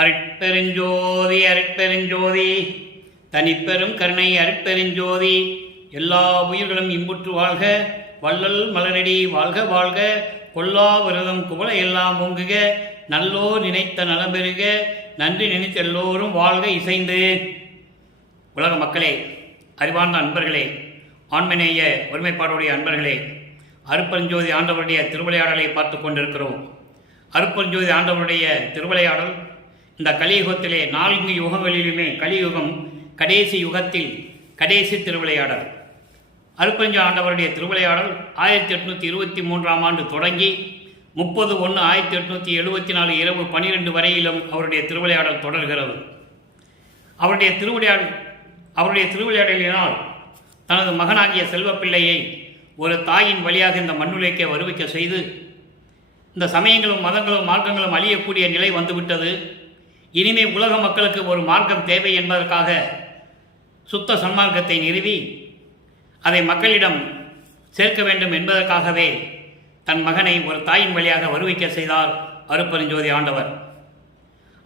அருட்பெருஞ்சோதி அருட்பெருஞ்சோதி தனிப்பெரும் கருணை அருட்பெருஞ்சோதி. எல்லா உயிர்களும் இன்புற்று வாழ்க, வள்ளல் மலரடி வாழ்க வாழ்க, கொல்லா விரதம் குவளை எல்லாம் ஓங்குக, நல்லோர் நினைத்த நலம் பெறுக, நன்றி நினைத்த எல்லோரும் வாழ்க இசைந்து. உலக மக்களே, அறிவார்ந்த அன்பர்களே, ஆண்மநேய ஒருமைப்பாடுடைய அன்பர்களே, அருட்பெருஞ்சோதி ஆண்டவருடைய திருவிளையாடலை பார்த்து கொண்டிருக்கிறோம். அருட்பெருஞ்சோதி ஆண்டவருடைய திருவிளையாடல் இந்த கலியுகத்திலே 4 யுகங்களிலுமே கலியுகம் கடைசி யுகத்தில் கடைசி திருவிளையாடல். அருட்பெருஞ்சோதி ஆண்டவருடைய திருவிளையாடல் 1823ஆம் ஆண்டு தொடங்கி 30/1/1874 இரவு 12 வரையிலும் அவருடைய திருவிளையாடல் தொடர்கிறது. அவருடைய திருவிளையாடலினால் தனது மகனாகிய செல்வப்பிள்ளையை ஒரு தாயின் வழியாக இந்த மண்ணுலைக்கே வருவிக்க செய்து, இந்த சமயங்களும் மதங்களும் மார்க்கங்களும் அழியக்கூடிய நிலை வந்துவிட்டது. இனிமே உலக மக்களுக்கு ஒரு மார்க்கம் தேவை என்பதற்காக சுத்த சன்மார்க்கத்தை நிறுவி அதை மக்களிடம் சேர்க்க வேண்டும் என்பதற்காகவே தன் மகனை ஒரு தாயின் வழியாக வருவிக்க செய்தார் அருட்பெருஞ்சோதி ஆண்டவர்.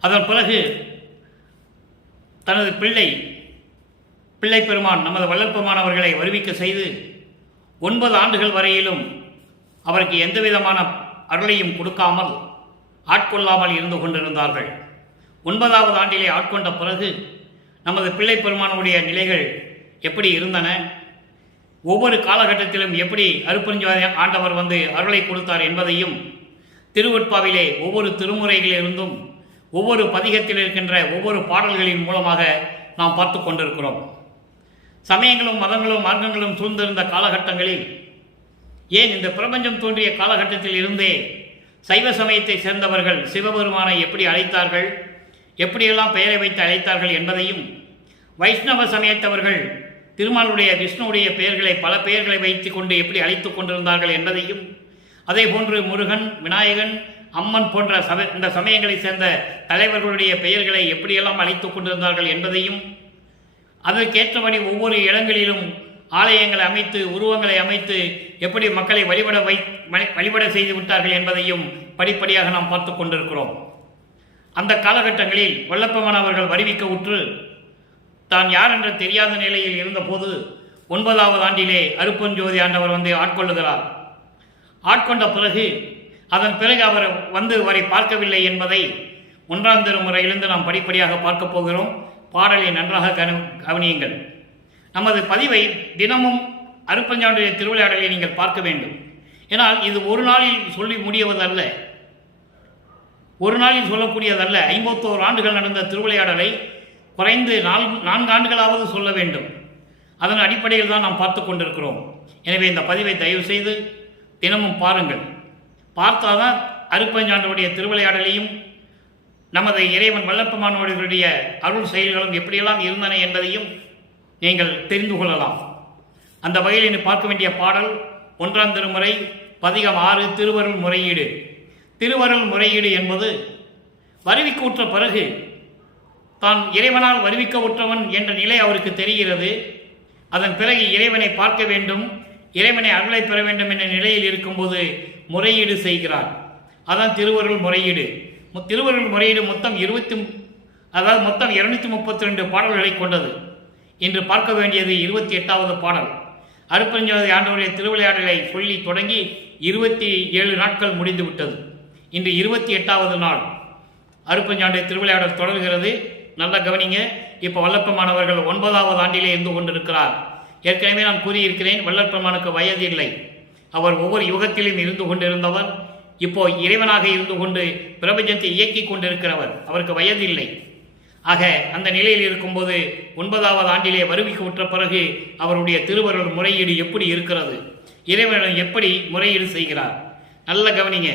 அதன் பிறகு தனது பிள்ளை பெருமான் நமது வள்ளல் பெருமான் அவர்களை வருவிக்க செய்து 9 ஆண்டுகள் வரையிலும் அவருக்கு எந்தவிதமான அருளையும் கொடுக்காமல் ஆட்கொள்ளாமல் இருந்து கொண்டிருந்தார்கள். 9வது ஆண்டிலே ஆட்கொண்ட பிறகு நமது பிள்ளை பெருமானுடைய நிலைகள் எப்படி இருந்தன, ஒவ்வொரு காலகட்டத்திலும் எப்படி அருட்பெருஞ்சோதி ஆண்டவர் அருளை கொடுத்தார் என்பதையும் திருவெட்பாவிலே ஒவ்வொரு திருமுறைகளிலிருந்தும் ஒவ்வொரு பதிகத்தில் இருக்கின்ற ஒவ்வொரு பாடல்களின் மூலமாக நாம் பார்த்து கொண்டிருக்கிறோம். சமயங்களும் மதங்களும் மார்க்கங்களும் சூழ்ந்திருந்த காலகட்டங்களில், ஏன் இந்த பிரபஞ்சம் தோன்றிய காலகட்டத்தில் இருந்தே சைவ சமயத்தை சேர்ந்தவர்கள் சிவபெருமானை எப்படி அழைத்தார்கள், எப்படியெல்லாம் பெயரை வைத்து அழைத்தார்கள் என்பதையும், வைஷ்ணவ சமயத்தவர்கள் திருமாலுடைய விஷ்ணுவுடைய பெயர்களை பல பெயர்களை வைத்து கொண்டு எப்படி அழைத்து கொண்டிருந்தார்கள் என்பதையும், அதே போன்று முருகன், விநாயகன், அம்மன் போன்ற இந்த சமயங்களை சேர்ந்த தலைவர்களுடைய பெயர்களை எப்படியெல்லாம் அழைத்து கொண்டிருந்தார்கள் என்பதையும், அதற்கேற்றபடி ஒவ்வொரு இடங்களிலும் ஆலயங்களை அமைத்து உருவங்களை அமைத்து எப்படி மக்களை வழிபட செய்து விட்டார்கள் என்பதையும் படிப்படியாக நாம் பார்த்து கொண்டிருக்கிறோம். அந்த காலகட்டங்களில் வள்ளப்பெருமான் அவர்கள் வருவிக்க உற்று தான் யார் என்று தெரியாத நிலையில் இருந்தபோது 9வது ஆண்டிலே அருட்பெருஞ்சோதி ஆண்டவர் ஆட்கொள்ளுகிறார். ஆட்கொண்ட பிறகு அதன் பிறகு அவர் வரை பார்க்கவில்லை என்பதை 1ஆம் திருமுறையிலிருந்து நாம் படிப்படியாக பார்க்க போகிறோம். பாடலை நன்றாக கவனியுங்கள். நமது பதிவை தினமும் அருட்பெருஞ்சோதி திருவிளையாடலை நீங்கள் பார்க்க வேண்டும். ஏனால் இது ஒரு நாளில் சொல்லி முடியவதல்ல, ஒரு நாளில் சொல்லக்கூடியதல்ல. 51 ஆண்டுகள் நடந்த திருவிளையாடலை குறைந்து 4 ஆண்டுகளாவது சொல்ல வேண்டும். அதன் அடிப்படையில் தான் நாம் பார்த்து கொண்டிருக்கிறோம். எனவே இந்த பதிவை தயவு செய்து தினமும் பாருங்கள். பார்த்தால்தான் அருட்பெருஞ்சோதியுடைய திருவிளையாடலையும் நமது இறைவன் வள்ளப்பெருமானுடைய அருள் செயல்களும் எப்படியெல்லாம் இருந்தன என்பதையும் நீங்கள் தெரிந்து கொள்ளலாம். அந்த வகையில் பார்க்க வேண்டிய பாடல் 1ஆம் திருமுறை பதிகம் 6 திருவருள் முறையீடு. திருவருள் முறையீடு என்பது வருவிக்க உற்ற பிறகு தான் இறைவனால் வருவிக்க உற்றவன் என்ற நிலை அவருக்கு தெரிகிறது. அதன் பிறகு இறைவனை பார்க்க வேண்டும், இறைவனை அருளை பெற வேண்டும் என்ற நிலையில் இருக்கும்போது முறையீடு செய்கிறார். அதான் திருவருள் முறையீடு. திருவருள் முறையீடு மொத்தம் 232 பாடல்களை கொண்டது. இன்று பார்க்க வேண்டியது 28வது பாடல். அருட்பெருஞ்சோதி ஆண்டவருடைய திருவிளையாடலை சொல்லி தொடங்கி 27 நாட்கள் முடிந்து விட்டது. இன்று 28வது நாள் அருட்பெருஞ்சோதி திருவிளையாடல் தொடர்கிறது. நல்ல கவனிங்க. இப்போ வள்ளப்பெருமானவர்கள் 9வது ஆண்டிலே இருந்து கொண்டிருக்கிறார். ஏற்கனவே நான் கூறியிருக்கிறேன், வள்ளப்பெருமானுக்கு வயது இல்லை. அவர் ஒவ்வொரு யுகத்திலும் இருந்து கொண்டிருந்தவர். இப்போ இறைவனாக இருந்து கொண்டு பிரபஞ்சத்தை இயக்கி கொண்டிருக்கிறவர். அவருக்கு வயது இல்லை. ஆக அந்த நிலையில் இருக்கும்போது 9வது ஆண்டிலே வருவிக்க உற்ற பிறகு அவருடைய திருவருள் முறையீடு எப்படி இருக்கிறது, இறைவனிடம் எப்படி முறையீடு செய்கிறார், நல்ல கவனிங்க.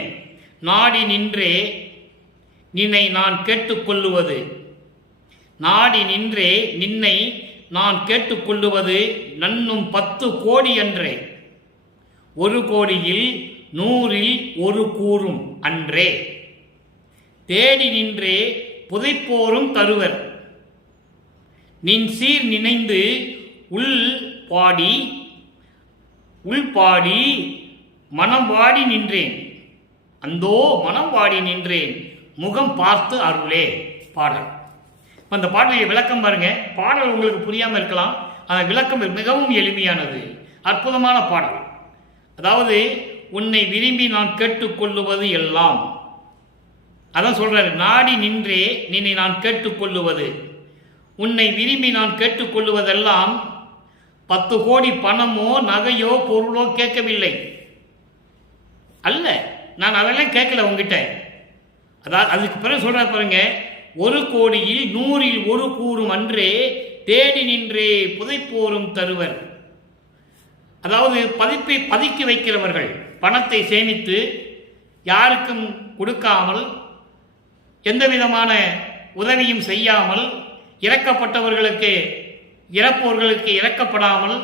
நாடி நின்றே நின்னை நான் கேட்டுக்கொள்ளுவது, நாடி நின்றே நின்னை நான் கேட்டுக்கொள்ளுவது நன்னும் 10 கோடி அன்றே, 1 கோடியில் 100ல் 1 கூறும் அன்றே, தேடி நின்றே புதைப்போரும் தருவர், நின் சீர் நினைந்து உள் பாடி மனம் வாடி நின்றேன், அந்தோ மனம் வாடி நின்றேன் முகம் பார்த்து அருளே. பாடல். அந்த பாடலுடைய விளக்கம் பாருங்க. பாடல் உங்களுக்கு புரியாமல் இருக்கலாம், அந்த விளக்கம் மிகவும் எளிமையானது, அற்புதமான பாடல். அதாவது உன்னை விரும்பி நான் கேட்டுக்கொள்ளுவது எல்லாம், அதான் சொல்றாரு, நாடி நின்றே நின்னை நான் கேட்டுக்கொள்ளுவது, உன்னை விரும்பி நான் கேட்டுக்கொள்ளுவதெல்லாம் 10 கோடி பணமோ நகையோ பொருளோ கேட்கவில்லை அல்ல, நான் அதெல்லாம் கேட்கல உங்ககிட்ட. அதாவது அதுக்கு பிறகு சொல்ற பாருங்க, 1 கோடியில் 100ல் 1 கூறும் அன்றே தேடி நின்றே புதைப்போரும் தருவர். அதாவது பதுக்கி வைக்கிறவர்கள், பணத்தை சேமித்து யாருக்கும் கொடுக்காமல், எந்த விதமான உதவியும் செய்யாமல், இறக்கப்பட்டவர்களுக்கு இறப்பவர்களுக்கு இறக்கப்படாமல்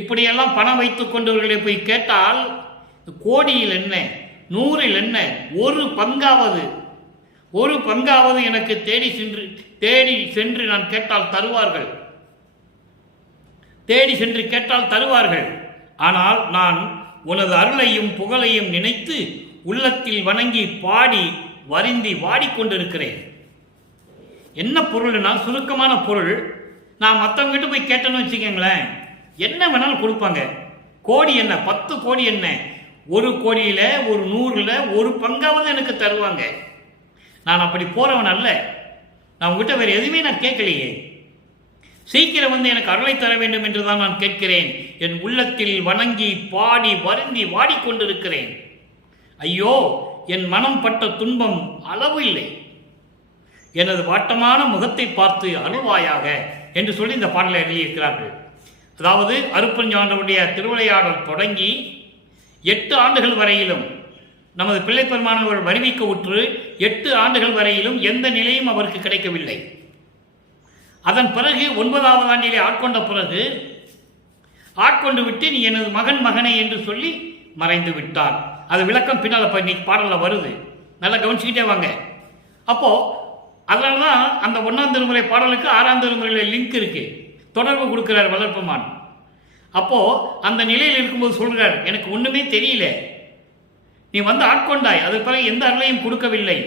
இப்படியெல்லாம் பணம் வைத்துக் கொண்டவர்களை போய் கேட்டால், கோடியில் என்ன 100ல் என்ன ஒரு பங்காவது எனக்கு தேடி சென்று நான் கேட்டால் தருவார்கள், தேடி சென்று கேட்டால் தருவார்கள். ஆனால் நான் உனது அருளையும் புகழையும் நினைத்து உள்ளத்தில் வணங்கி பாடி வருந்தி வாடிக்கொண்டிருக்கிறேன். என்ன பொருள்னா, சுருக்கமான பொருள், நான் மற்றவங்கிட்ட போய் கேட்டேன்னு வச்சுக்கோங்களேன், என்ன வேணாலும் கொடுப்பாங்க. கோடி என்ன, 10 கோடி என்ன, 1 கோடியில் 100ல் 1 பங்காவது எனக்கு தருவாங்க. நான் அப்படி போறவன் அல்ல, நான் உங்ககிட்ட வேறு எதுவுமே நான் கேட்கலையே, சீக்கிரம் வந்து எனக்கு அருளை தர வேண்டும் என்றுதான் நான் கேட்கிறேன். என் உள்ளத்தில் வணங்கி பாடி வருந்தி வாடிக்கொண்டிருக்கிறேன். ஐயோ, என் மனம் பட்ட துன்பம் அளவு இல்லை, எனது வாட்டமான முகத்தை பார்த்து அருள்வாயாக என்று சொல்லி இந்த பாடலை எழுதியிருக்கிறார்கள். அதாவது அருட்பெருஞ்ஞானருடைய திருவிளையாடல் தொடங்கி 8 ஆண்டுகள் வரையிலும் நமது பிள்ளைப்பெருமானவர் வருவிக்க உற்று 8 ஆண்டுகள் வரையிலும் எந்த நிலையும் அவருக்கு கிடைக்கவில்லை. அதன் பிறகு 9வது ஆண்டிலே ஆட்கொண்ட பிறகு ஆட்கொண்டு விட்டு நீ எனது மகனே என்று சொல்லி மறைந்து விட்டார். அது விளக்கம் பின்னால் நீ பாடலில் வருது, நல்லா கவனிச்சுக்கிட்டே வாங்க. அப்போ அதனால தான் அந்த 1ஆம் திருமுறை பாடலுக்கு 6ஆம் திருமுறையில் லிங்க் இருக்கு, தொடர்பு கொடுக்கிறார் வளர்ப்பமான். அப்போ அந்த நிலையில் இருக்கும்போது சொல்கிறார், எனக்கு ஒண்ணுமே தெரியல, நீ வந்து ஆட்கொண்டாய், அதுக்கு பிறகு எந்த அருளையும் கொடுக்கவில்லை,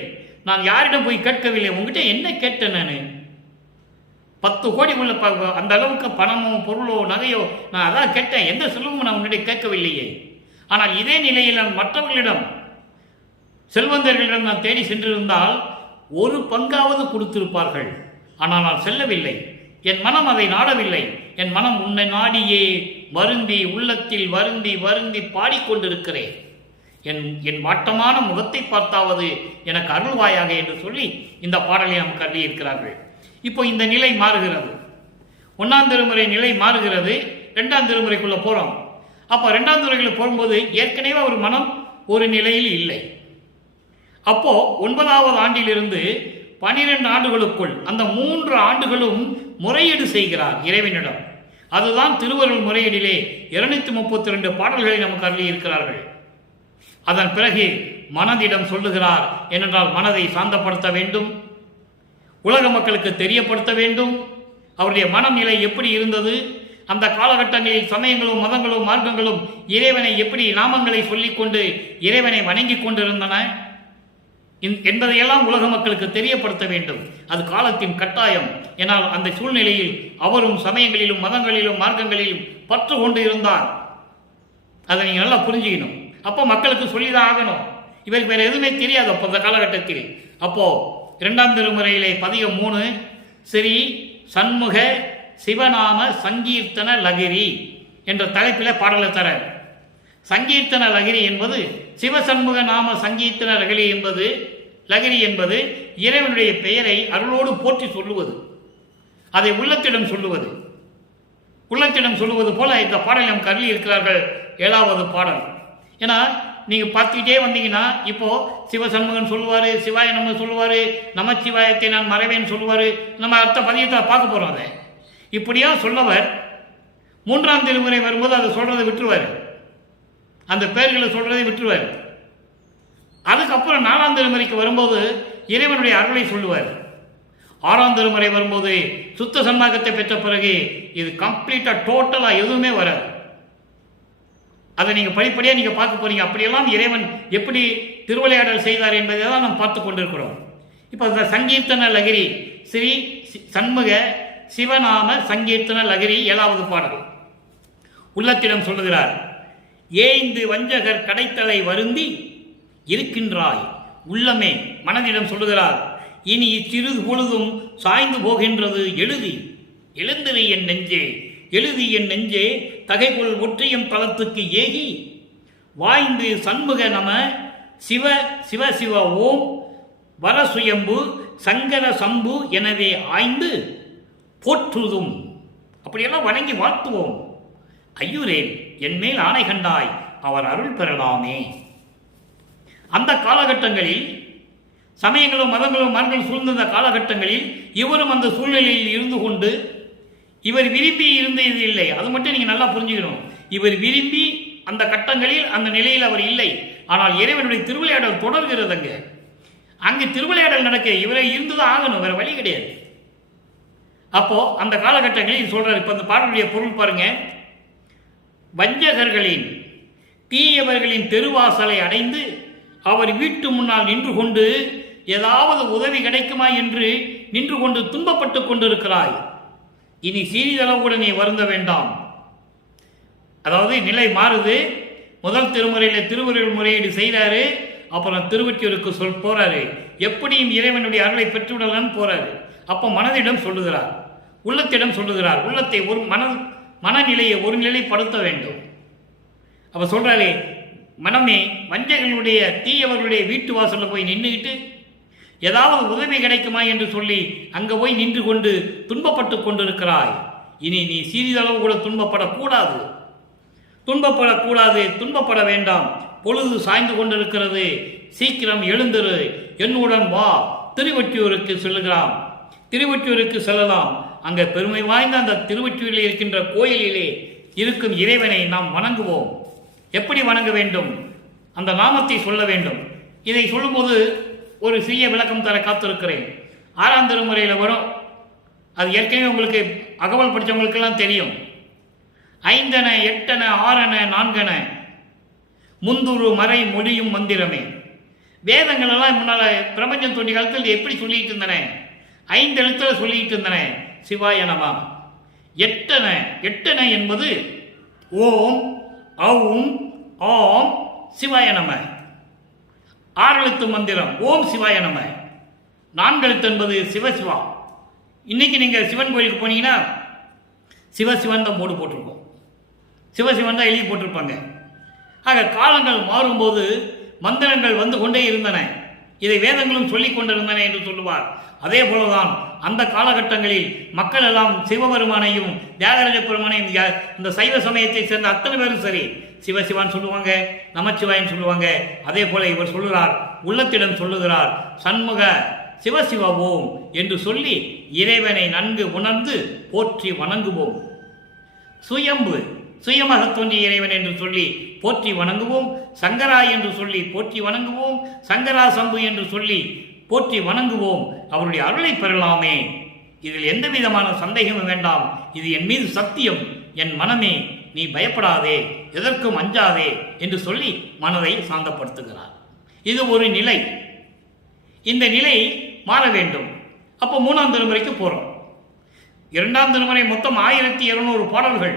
நான் யாரிடம் போய் கேட்கவில்லை, உங்ககிட்ட என்ன கேட்டேன், நான் 10 கோடி உள்ள அந்த அளவுக்கு பணமோ பொருளோ நகையோ நான் அதான் கேட்டேன், எந்த செல்வமும் நான் உன்னிடம் கேட்கவில்லையே. ஆனால் இதே நிலையில் நான் மற்றவர்களிடம், செல்வந்தர்களிடம் நான் தேடி சென்றிருந்தால் 1 பங்காவது கொடுத்திருப்பார்கள். ஆனால் நான் செல்லவில்லை, என் மனம் அதை நாடவில்லை. என் மனம் உன்னை நாடியே வருந்தி உள்ளத்தில் வருந்தி வருந்தி பாடிக்கொண்டிருக்கிறேன். என் வாட்டமான முகத்தை பார்த்தாவது எனக்கு அருள்வாயாக என்று சொல்லி இந்த பாடலை நமக்கு அள்ளியிருக்கிறார்கள். இப்போ இந்த நிலை மாறுகிறது, 1ஆம் திருமுறை நிலை மாறுகிறது, 2ஆம் திருமுறைக்குள்ள போறோம். அப்போ 2ஆம் திருமுறைக்குள்ள போகும்போது ஏற்கனவே ஒரு மனம் ஒரு நிலையில் இல்லை. அப்போ 9வது ஆண்டிலிருந்து 12 ஆண்டுகளுக்குள் அந்த 3 ஆண்டுகளும் முறையீடு செய்கிறார் இறைவனிடம். அதுதான் திருவருள் முறையீடிலே 232 பாடல்களை நமக்கு அருளி இருக்கிறார்கள். அதன் பிறகு மனதிடம் சொல்லுகிறார், ஏனென்றால் மனதை சாந்தப்படுத்த வேண்டும், உலக மக்களுக்கு தெரியப்படுத்த வேண்டும் அவருடைய மனநிலை எப்படி இருந்தது, அந்த காலகட்டங்களில் சமயங்களும் மதங்களும் மார்க்கங்களும் இறைவனை எப்படி நாமங்களை சொல்லிக்கொண்டு இறைவனை வணங்கி கொண்டிருந்தன என்பதையெல்லாம் உலக மக்களுக்கு தெரியப்படுத்த வேண்டும். அது காலத்தின் கட்டாயம். ஏனால் அந்த சூழ்நிலையில் அவரும் சமயங்களிலும் மதங்களிலும் மார்க்கங்களிலும் பற்று கொண்டு இருந்தார். அதை நீங்கள் நல்லா புரிஞ்சுக்கணும். அப்போ மக்களுக்கு சொல்லிதான் ஆகணும், இவருக்கு வேற எதுவுமே தெரியாது அப்போ அந்த காலகட்டத்தில். அப்போ 2ஆம் திருமுறையிலே பதிகம் 3 ஸ்ரீ சண்முக சிவநாம சங்கீர்த்தன லகிரி என்ற தலைப்பில் பாடலை தர. சங்கீர்த்தன லகிரி என்பது சிவசண்முக நாம சங்கீர்த்தன லகிரி என்பது இறைவனுடைய பெயரை அருளோடு போற்றி சொல்லுவது, அதை உள்ளத்திடம் சொல்லுவது போல இந்த பாடலை நமக்கு அருளி இருக்கிறார்கள். 7வது பாடல். ஏன்னா நீங்க பார்த்துக்கிட்டே வந்தீங்கன்னா இப்போ சிவசண்முகன் சொல்லுவாரு, சிவாய நம்ம சொல்லுவாரு, நமச்சிவாயத்தை நான் மறைவேன் சொல்லுவாரு. நம்ம அடுத்த பதியத்தை பார்க்க போறோம். அதை இப்படியா சொல்லவர் 3ஆம் திருமுறை வரும்போது அதை சொல்றதை விட்டுருவார், அந்த பெயர்களை சொல்றதை விட்டுருவார். அதுக்கப்புறம் 4ஆம் திருமுறைக்கு வரும்போது இறைவனுடைய அருளை சொல்லுவார். 6ஆம் திருமுறை வரும்போது சுத்த சன்மார்க்கத்தை பெற்ற பிறகு இது கம்ப்ளீட்டா டோட்டலா எதுவுமே வராது. அதை நீங்க படிப்படியா நீங்க பார்க்க போறீங்க. அப்படியெல்லாம் இறைவன் எப்படி திருவிளையாடல் செய்தார் என்பதை தான் நாம் பார்த்து கொண்டிருக்கிறோம். இப்போ அந்த சங்கீர்த்தன லகிரி ஸ்ரீ சண்முக சிவநாம சங்கீர்த்தன லகரி 7வது பாடல். உள்ளத்திடம் சொல்லுகிறார், ஏய்ந்து வஞ்சகர் கடைத்தலை வருந்தி இருக்கின்றாய் உள்ளமே. மனதிடம் சொல்லுகிறார், இனி இச்சிறிது பொழுதும் சாய்ந்து போகின்றது எழுதி எழுந்திரு என் நெஞ்சே, எழுதி என் நெஞ்சே, தகைபொல் ஒற்றியம் தலத்துக்கு ஏகி வாய்ந்து சண்முக நம சிவ சிவ சிவ ஓம் வரசுயம்பு சங்கர சம்பு எனவே ஆய்ந்து போற்றுதும். அப்படியெல்லாம் வணங்கி வாழ்த்துவோம். ஐயுரேன் என் மேல் ஆணை கண்டாய் அவர் அருள் பெறலாமே. அந்த காலகட்டங்களில் சமயங்களும் மதங்களும் மரங்களும் சூழ்ந்த காலகட்டங்களில் இவரும் அந்த சூழ்நிலையில் இருந்து கொண்டு இவர் விரும்பி இருந்தது இல்லை. அது மட்டும் நீங்க நல்லா புரிஞ்சுக்கணும். இவர் விரும்பி அந்த கட்டங்களில் அந்த நிலையில் அவர் இல்லை. ஆனால் இறைவனுடைய திருவிளையாடல் தொடர்கிறதுங்க. அங்கு திருவிளையாடல் நடக்க இவரை இருந்துதான் ஆகணும், வேற வழி கிடையாது. அப்போ அந்த காலகட்டங்களில் சொல்றாரு. இப்ப அந்த பாடலுடைய பொருள் பாருங்க. வஞ்சகர்களின் தீயவர்களின் தெருவாசலை அடைந்து அவர் வீட்டு முன்னால் நின்று கொண்டு ஏதாவது உதவி கிடைக்குமா என்று நின்று கொண்டு துன்பப்பட்டு கொண்டிருக்கிறாய். இனி சிறிதளவு கூட நீ வருந்த வேண்டாம். அதாவது நிலை மாறுது. முதல் திருமுறையில் திருவருள் முறையீடு செய்கிறாரு. அப்புறம் திருவொற்றியூருக்கு போறாரு. எப்படியும் இறைவனுடைய அருளை பெற்றுவிடலான்னு போறாரு. அப்போ மனதிடம் சொல்லுகிறார், உள்ளத்திடம் சொல்லுகிறார். உள்ளத்தை ஒரு மனநிலையை ஒரு நிலைப்படுத்த வேண்டும். அப்ப சொல்றாரு, மனமே வஞ்சகர்களுடைய தீயவர்களுடைய வீட்டு வாசலில் போய் நின்றுக்கிட்டு ஏதாவது உதவி கிடைக்குமா என்று சொல்லி அங்கே போய் நின்று கொண்டு துன்பப்பட்டு கொண்டிருக்கிறாய். இனி நீ சிறிதளவு கூட துன்பப்படக்கூடாது, துன்பப்பட வேண்டாம். பொழுது சாய்ந்து கொண்டிருக்கிறது. சீக்கிரம் எழுந்திரு, என்னுடன் வா, திருவொற்றியூருக்கு செல்லுகிறான். திருவொற்றியூருக்கு செல்லலாம். அங்கே பெருமை வாய்ந்த அந்த திருவொற்றியூரில் இருக்கின்ற கோயிலிலே இருக்கும் இறைவனை நாம் வணங்குவோம். எப்படி வணங்க வேண்டும்? அந்த நாமத்தை சொல்ல வேண்டும். இதை சொல்லும்போது ஒரு சிறிய விளக்கம் தர காத்திருக்கிறேன். 6ஆம் திருமுறையில் வரும். அது ஏற்கனவே உங்களுக்கு அகவல் படித்தவங்களுக்கெல்லாம் தெரியும். 5 8 6 4 முந்துரு மறை மொழியும் மந்திரமே. வேதங்கள் எல்லாம் முன்னால பிரபஞ்சம் தோன்றிய காலத்தில் எப்படி சொல்லிட்டு இருந்தன? 5 எழுத்துல சொல்லிட்டு இருந்தன. சிவாய நம. 8 என்பது ஓம் ஔம் ஆம் சிவாய நம. 6 எழுத்து மந்திரம் ஓம் சிவாய நம. 4 எழுத்து என்பது சிவசிவா. இன்னைக்கு நீங்க சிவன் கோயிலுக்கு போனீங்கன்னா சிவசிவன் தான் போர்டு போட்டிருக்கோம். சிவசிவன் தான் எழுதி போட்டிருப்பாங்க. ஆக காலங்கள் மாறும்போது மந்திரங்கள் வந்து கொண்டே இருந்தன. இதை வேதங்களும் சொல்லிக் கொண்டிருந்தன என்று சொல்லுவார். அதே போலதான் அந்த காலகட்டங்களில் மக்கள் எல்லாம் சிவபெருமானையும் தியாகராஜ பெருமானையும் இந்த சைவ சமயத்தை சேர்ந்த அத்தனை பேரும் சரி சிவசிவான் சொல்லுவாங்க, நமச்சிவாயன் சொல்லுவாங்க. அதே போல இவர் சொல்லுகிறார், உள்ளத்திடம் சொல்லுகிறார், சண்முக சிவசிவ ஓம் என்று சொல்லி இறைவனை நன்கு உணர்ந்து போற்றி வணங்குவோம். சுயம்பு சுயமாக தோன்றிய இறைவன் என்று சொல்லி போற்றி வணங்குவோம். சங்கரா என்று சொல்லி போற்றி வணங்குவோம். சங்கரா சம்பு என்று சொல்லி போற்றி வணங்குவோம். அவருடைய அருளை பெறலாமே. இதில் எந்த விதமான சந்தேகமும் வேண்டாம். இது என் மீது சத்தியம். என் மனமே நீ பயப்படாதே, எதற்கும் அஞ்சாதே என்று சொல்லி மனதை சாந்தப்படுத்துகிறார். இது ஒரு நிலை. இந்த நிலை மாற வேண்டும். அப்போ 3ஆம் திருமுறைக்கு போறோம். 2ஆம் திருமுறை மொத்தம் 1200 பாடல்கள்,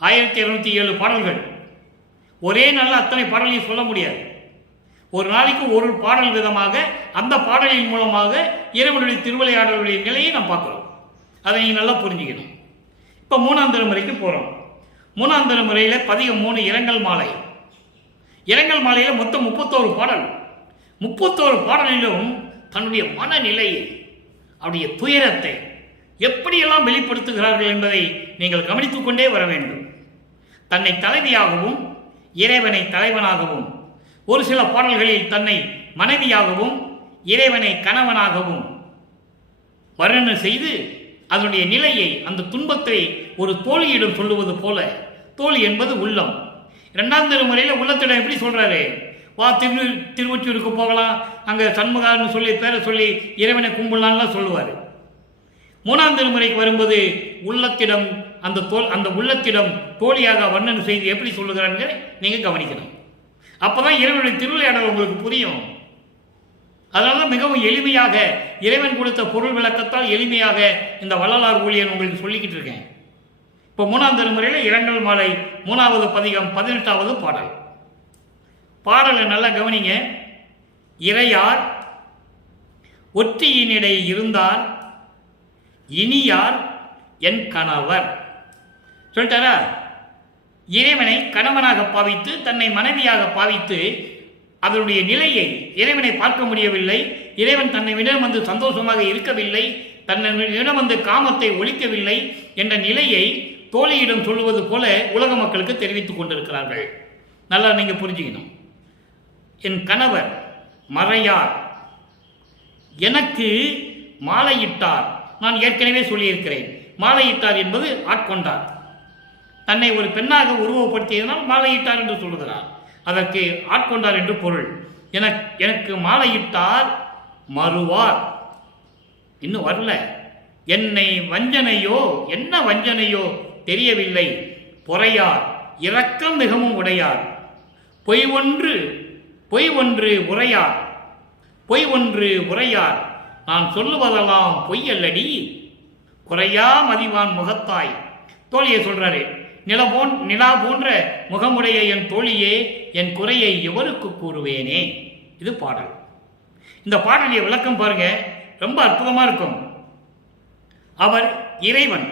1207 பாடல்கள். ஒரே நாளில் அத்தனை பாடலையும் சொல்ல முடியாது. ஒரு நாளைக்கு ஒரு பாடல் விதமாக அந்த பாடலின் மூலமாக இறைவனுடைய திருவிளையாடலுடைய நிலையை நாம் பார்க்கிறோம். அதை நீங்கள் நல்லா புரிஞ்சுக்கணும். இப்போ 3ஆம் திருமுறைக்கு போகிறோம். 3ஆம் திருமுறையில் பதிகம் 3 இரங்கல் மாலை. இரங்கல் மாலையில் மொத்தம் 31 பாடல். 31 பாடலிலும் தன்னுடைய மனநிலையை, அவருடைய துயரத்தை எப்படியெல்லாம் வெளிப்படுத்துகிறார்கள் என்பதை நீங்கள் கவனித்துக் கொண்டே வர வேண்டும். தன்னை தலைவியாகவும் இறைவனை தலைவனாகவும், ஒரு சில பாடல்களில் தன்னை மனைவியாகவும் இறைவனை கணவனாகவும் வர்ணனை செய்து அதனுடைய நிலையை, அந்த துன்பத்தை ஒரு தோழியிடம் சொல்லுவது போல, தோழி என்பது உள்ளம். 2ஆம் திருமுறையில் உள்ளத்திடம் எப்படி சொல்றாரு? வா, திருவொற்றியூருக்கு போகலாம், அங்கே சண்முகான்னு சொல்லி பேரை சொல்லி இறைவனை கும்பிடலான்லாம் சொல்லுவார். 3ஆம் திருமுறைக்கு வரும்போது உள்ளத்திடம் அந்த உள்ளத்திடம் தோழியாக வர்ணனை செய்து எப்படி சொல்லுகிறான்னு நீங்கள் கவனிக்கணும். அப்போதான் இறைவனுடைய திருவிளையாடல் உங்களுக்கு புரியும். அதனால மிகவும் எளிமையாக இறைவன் கொடுத்த பொருள் விளக்கத்தால் எளிமையாக இந்த வள்ளலார் ஊழியன் உங்களுக்கு சொல்லிக்கிட்டு இருக்கேன். இப்போ 3ஆம் திருமுறையில் இரங்கல் மாலை 3வது பதிகம் 18வது பாடல். பாடலை நல்லா கவனிங்க. இறையார் ஒற்றியினிடை இருந்தார் இனியார் என் கணவர் சொல்லிட்டாரா? இறைவனை கணவனாக பாவித்து தன்னை மனைவியாக பாவித்து அதனுடைய நிலையை இறைவனை பார்க்க முடியவில்லை. இறைவன் தன்னைவிடம் வந்து சந்தோஷமாக இருக்கவில்லை, தன்னிடம் வந்து காமத்தை ஒழிக்கவில்லை என்ற நிலையை தோழியிடம் சொல்லுவது போல உலக மக்களுக்கு தெரிவித்துக் கொண்டிருக்கிறார்கள். நல்லா நீங்க புரிஞ்சுக்கணும். என் கணவர் மறையார் எனக்கு மாலையிட்டார். நான் ஏற்கனவே சொல்லியிருக்கிறேன், மாலையிட்டார் என்பது ஆட்கொண்டார். தன்னை ஒரு பெண்ணாக உருவப்படுத்தியதனால் மாலையிட்டார் என்று சொல்லுகிறார். அதற்கு ஆட்கொண்டார் என்று பொருள். எனக்கு மாலையிட்டார் மறுவார், இன்னும் வரல. என்னை வஞ்சனையோ என்ன வஞ்சனையோ தெரியவில்லை. பொறையார் இரக்கம் மிகவும் உடையார். பொய் ஒன்று உரையார், பொய் ஒன்று உரையார். நான் சொல்லுவதெல்லாம் பொய் அல்லடி, குறையா மதிவான் முகத்தாய். தோழியை சொல்றாரு, நிலா போன்ற முகமுடைய என் தோழியே, என் குறையை எவருக்கு கூறுவேனே. இது பாடல். இந்த பாடலுடைய விளக்கம் பாருங்க, ரொம்ப அற்புதமா இருக்கும். அவர் இறைவன்,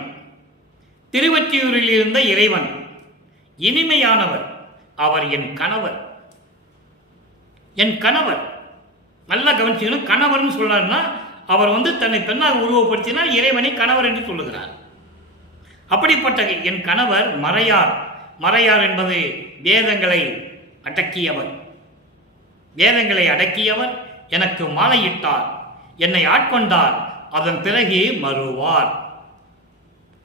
திருவொற்றியூரில் இருந்த இறைவன், இனிமையானவர். அவர் என் கணவர். என் கணவர் நல்லா கவனிச்சுக்கணும். கணவர்னு சொல்றாருன்னா அவர் தன்னை பெண்ணாக உருவப்படுத்தினால் இறைவனை கணவர் என்று சொல்லுகிறார். அப்படிப்பட்ட என் கணவர் மறையார். மறையார் என்பது வேதங்களை அடக்கியவர். வேதங்களை அடக்கியவர் எனக்கு மாலையிட்டார், என்னை ஆட்கொண்டார். அதன் பிறகு மறுவார்.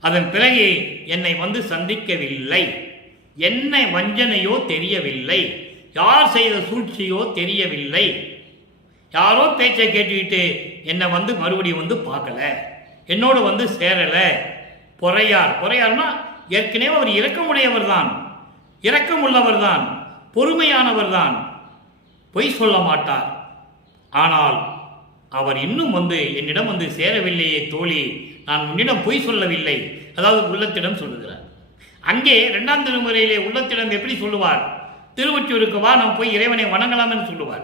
அதன் பிறகு என்னை சந்திக்கவில்லை. என்ன வஞ்சனையோ தெரியவில்லை, யார் செய்த சூழ்ச்சியோ தெரியவில்லை. யாரோ பேச்சை கேட்டுக்கிட்டு என்னை மறுபடியும் பார்க்கல, என்னோடு சேரல. பொறையார்னா ஏற்கனவே அவர் இரக்கமுடையவர் தான், இரக்கமுள்ளவர் தான், பொறுமையானவர் தான், பொய் சொல்ல மாட்டார். ஆனால் அவர் இன்னும் என்னிடம் சேரவில்லையே தோழி, நான் உன்னிடம் பொய் சொல்லவில்லை. அதாவது உள்ளத்திடம் சொல்லுகிறார். அங்கே 2ஆம் திருமுறையிலே உள்ளத்திடம் எப்படி சொல்லுவார்? திருவொற்றியூருக்கு வா, நாம் போய் இறைவனை வணங்கலாம் என்று சொல்லுவார்.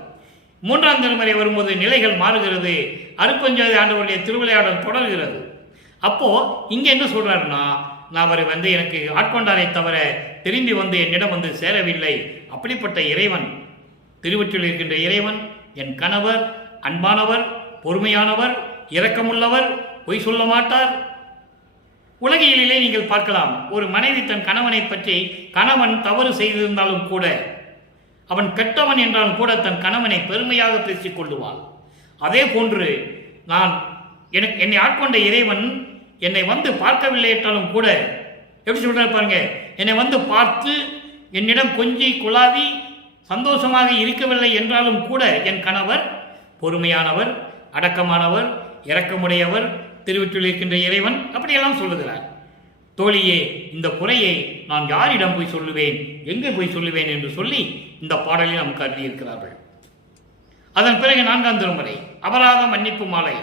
3ஆம் திருமுறை வரும்போது நிலைகள் மாறுகிறது. அருட்பெருஞ்சோதி ஆண்டவருடைய திருவிளையாடல் தொடர்கிறது. அப்போ இங்க என்ன சொல்றாருன்னா, நான் அவர் எனக்கு ஆட்கொண்டாரை தவிர திரும்பி என்னிடம் சேரவில்லை. அப்படிப்பட்ட இறைவன், திருவொற்றியூரில் இருக்கின்ற இறைவன் என் கணவர், அன்பானவர், பொறுமையானவர், இரக்கமுள்ளவர், பொய் சொல்ல மாட்டார். உலகியலிலே நீங்கள் பார்க்கலாம், ஒரு மனைவி தன் கணவனை பற்றி, கணவன் தவறு செய்திருந்தாலும் கூட, அவன் கெட்டவன் என்றாலும் கூட தன் கணவனை பெருமையாக பேசிக் கொள்ளுவாள். அதே போன்று என்னை ஆட்கொண்ட இறைவன் என்னை பார்க்கவில்லை என்றாலும் கூட எப்படி சொல்றாரு பாருங்க, என்னை பார்த்து என்னிடம் கொஞ்சி குழாவி சந்தோஷமாக இருக்கவில்லை என்றாலும் கூட என் கணவர் பொறுமையானவர், அடக்கமானவர், இரக்கமுடையவர், திருவொற்றியூரில் இருக்கின்ற இறைவன் அப்படியெல்லாம் சொல்லுகிறார். தோழியே, இந்த குறையை நான் யாரிடம் போய் சொல்லுவேன், எங்கே போய் சொல்லுவேன் என்று சொல்லி இந்த பாடலில் நமக்கு அறிவியிருக்கிறார்கள். அதன் பிறகு 4ஆம் திருமுறை அபராத மன்னிப்பு மாலை.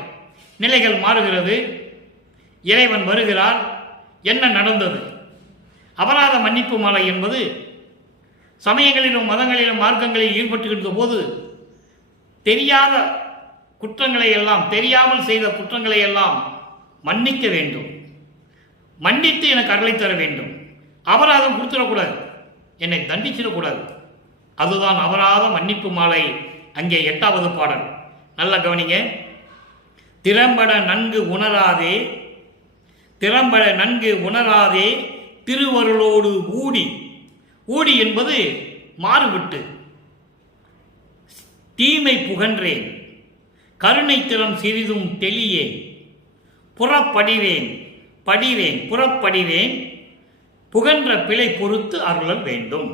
நிலைகள் மாறுகிறது. இறைவன் வருகிறார். என்ன நடந்தது? அபராத மன்னிப்பு மாலை என்பது சமயங்களிலும் மதங்களிலும் மார்க்கங்களில் ஈடுபட்டுகின்ற போது தெரியாத குற்றங்களை எல்லாம், தெரியாமல் செய்த குற்றங்களை எல்லாம் மன்னிக்க வேண்டும், மன்னித்து எனக்கு அருளை தர வேண்டும். அபராதம் கொடுத்துடக்கூடாது, என்னை தண்டிச்சிடக்கூடாது. அதுதான் அபராத மன்னிப்பு மாலை. அங்கே 8வது பாடல் நல்ல கவனிங்க. திறம்பட நன்கு உணராதே, திறம்பட நன்கு உணராதே திருவருளோடு ஊடி. ஊடி என்பது மாறுபட்டு. தீமை புகன்றேன், கருணை திறம் சிறிதும் தெளியேன், புறப்படிவேன் புறப்படிவேன், புகன்ற பிழை பொறுத்து அருளல் வேண்டும்.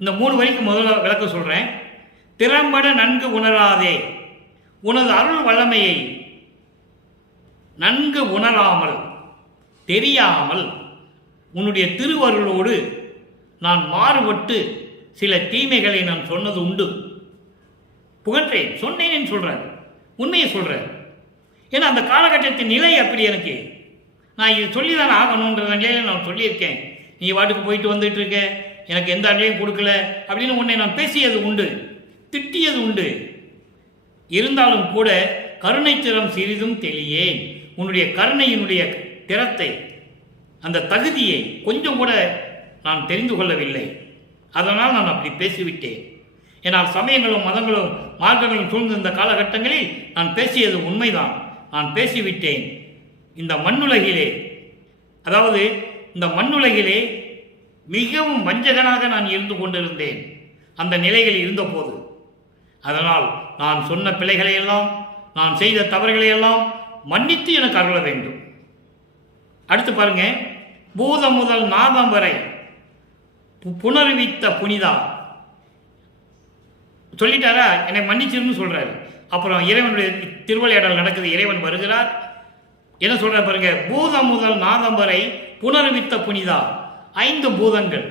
இந்த 3 வரைக்கு முதல்ல விளக்க சொல்றேன். திறம்பட நன்கு உணராதே, உனது அருள் வல்லமையை நன்கு உணராமல், தெரியாமல், உன்னுடைய திருவருளோடு நான் மாறுபட்டு சில தீமைகளை நான் சொன்னது உண்டு. புகழ்றேன், சொன்னேன்னு சொல்கிறார், உண்மையை சொல்கிறார். ஏன்னா அந்த காலகட்டத்தின் நிலை அப்படி. எனக்கு நான் இது சொல்லி தானே ஆகணுன்ற நிலையில் நான் சொல்லியிருக்கேன். நீ வாட்டுக்கு போயிட்டு வந்துட்டு இருக்க, எனக்கு எந்த அடையும் கொடுக்கல அப்படின்னு உன்னை நான் பேசியது உண்டு, திட்டியது உண்டு. இருந்தாலும் கூட கருணை திறம் சிறிதும் தெளியேன். உன்னுடைய கருணையினுடைய திறத்தை, அந்த தகுதியை கொஞ்சம் கூட நான் தெரிந்து கொள்ளவில்லை. அதனால் நான் அப்படி பேசிவிட்டேன். ஏன்னால் சமயங்களும் மதங்களும் மார்க்கங்களும் சூழ்ந்த இந்த காலகட்டங்களில் நான் பேசியது உண்மைதான். நான் பேசிவிட்டேன். இந்த மண்ணுலகிலே, அதாவது இந்த மண்ணுலகிலே மிகவும் வஞ்சகனாக நான் இருந்து கொண்டிருந்தேன் அந்த நிலைகளில் இருந்தபோது. அதனால் நான் சொன்ன பிழைகளையெல்லாம், நான் செய்த தவறுகளையெல்லாம் மன்னித்து எனக்கு அருள வேண்டும். அடுத்து பாருங்க, பூதம் முதல் நாதம் வரை புனர்வித்த புனிதா சொல்லிட்டாரா, என்னை மன்னிச்சிருன்னு சொல்றாரு. அப்புறம் இறைவனுடைய திருவிளையாடல் நடக்குது. இறைவன் வருகிறார், என்ன சொல்ற பாருங்க, பூதம் முதல் நாதம் வரை புனர்வித்த புனிதா. 5 பூதங்கள்,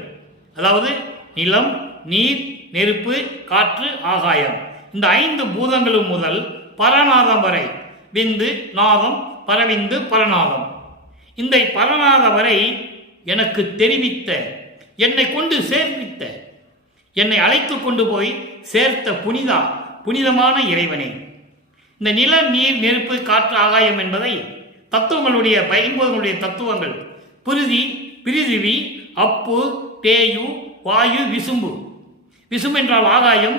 அதாவது நிலம், நீர், நெருப்பு, காற்று, ஆகாயம், இந்த 5 பூதங்களும் முதல் பரநாதம் வரை, விந்து நாதம் பரவிந்து பரநாதம், இந்த பரநாத வரை எனக்கு தெரிவித்த, என்னை கொண்டு சேர்ப்பித்த, என்னை அழைத்து கொண்டு போய் சேர்த்த புனிதா, புனிதமான இறைவனே. இந்த நில, நீர், நெருப்பு, காற்று, ஆகாயம் என்பதை தத்துவங்களுடைய 50 தத்துவங்கள், பிருதி, பிரிதிவி, அப்பு, தேயு, வாயு, விசும்பு. விசும்பு என்றால் ஆகாயம்,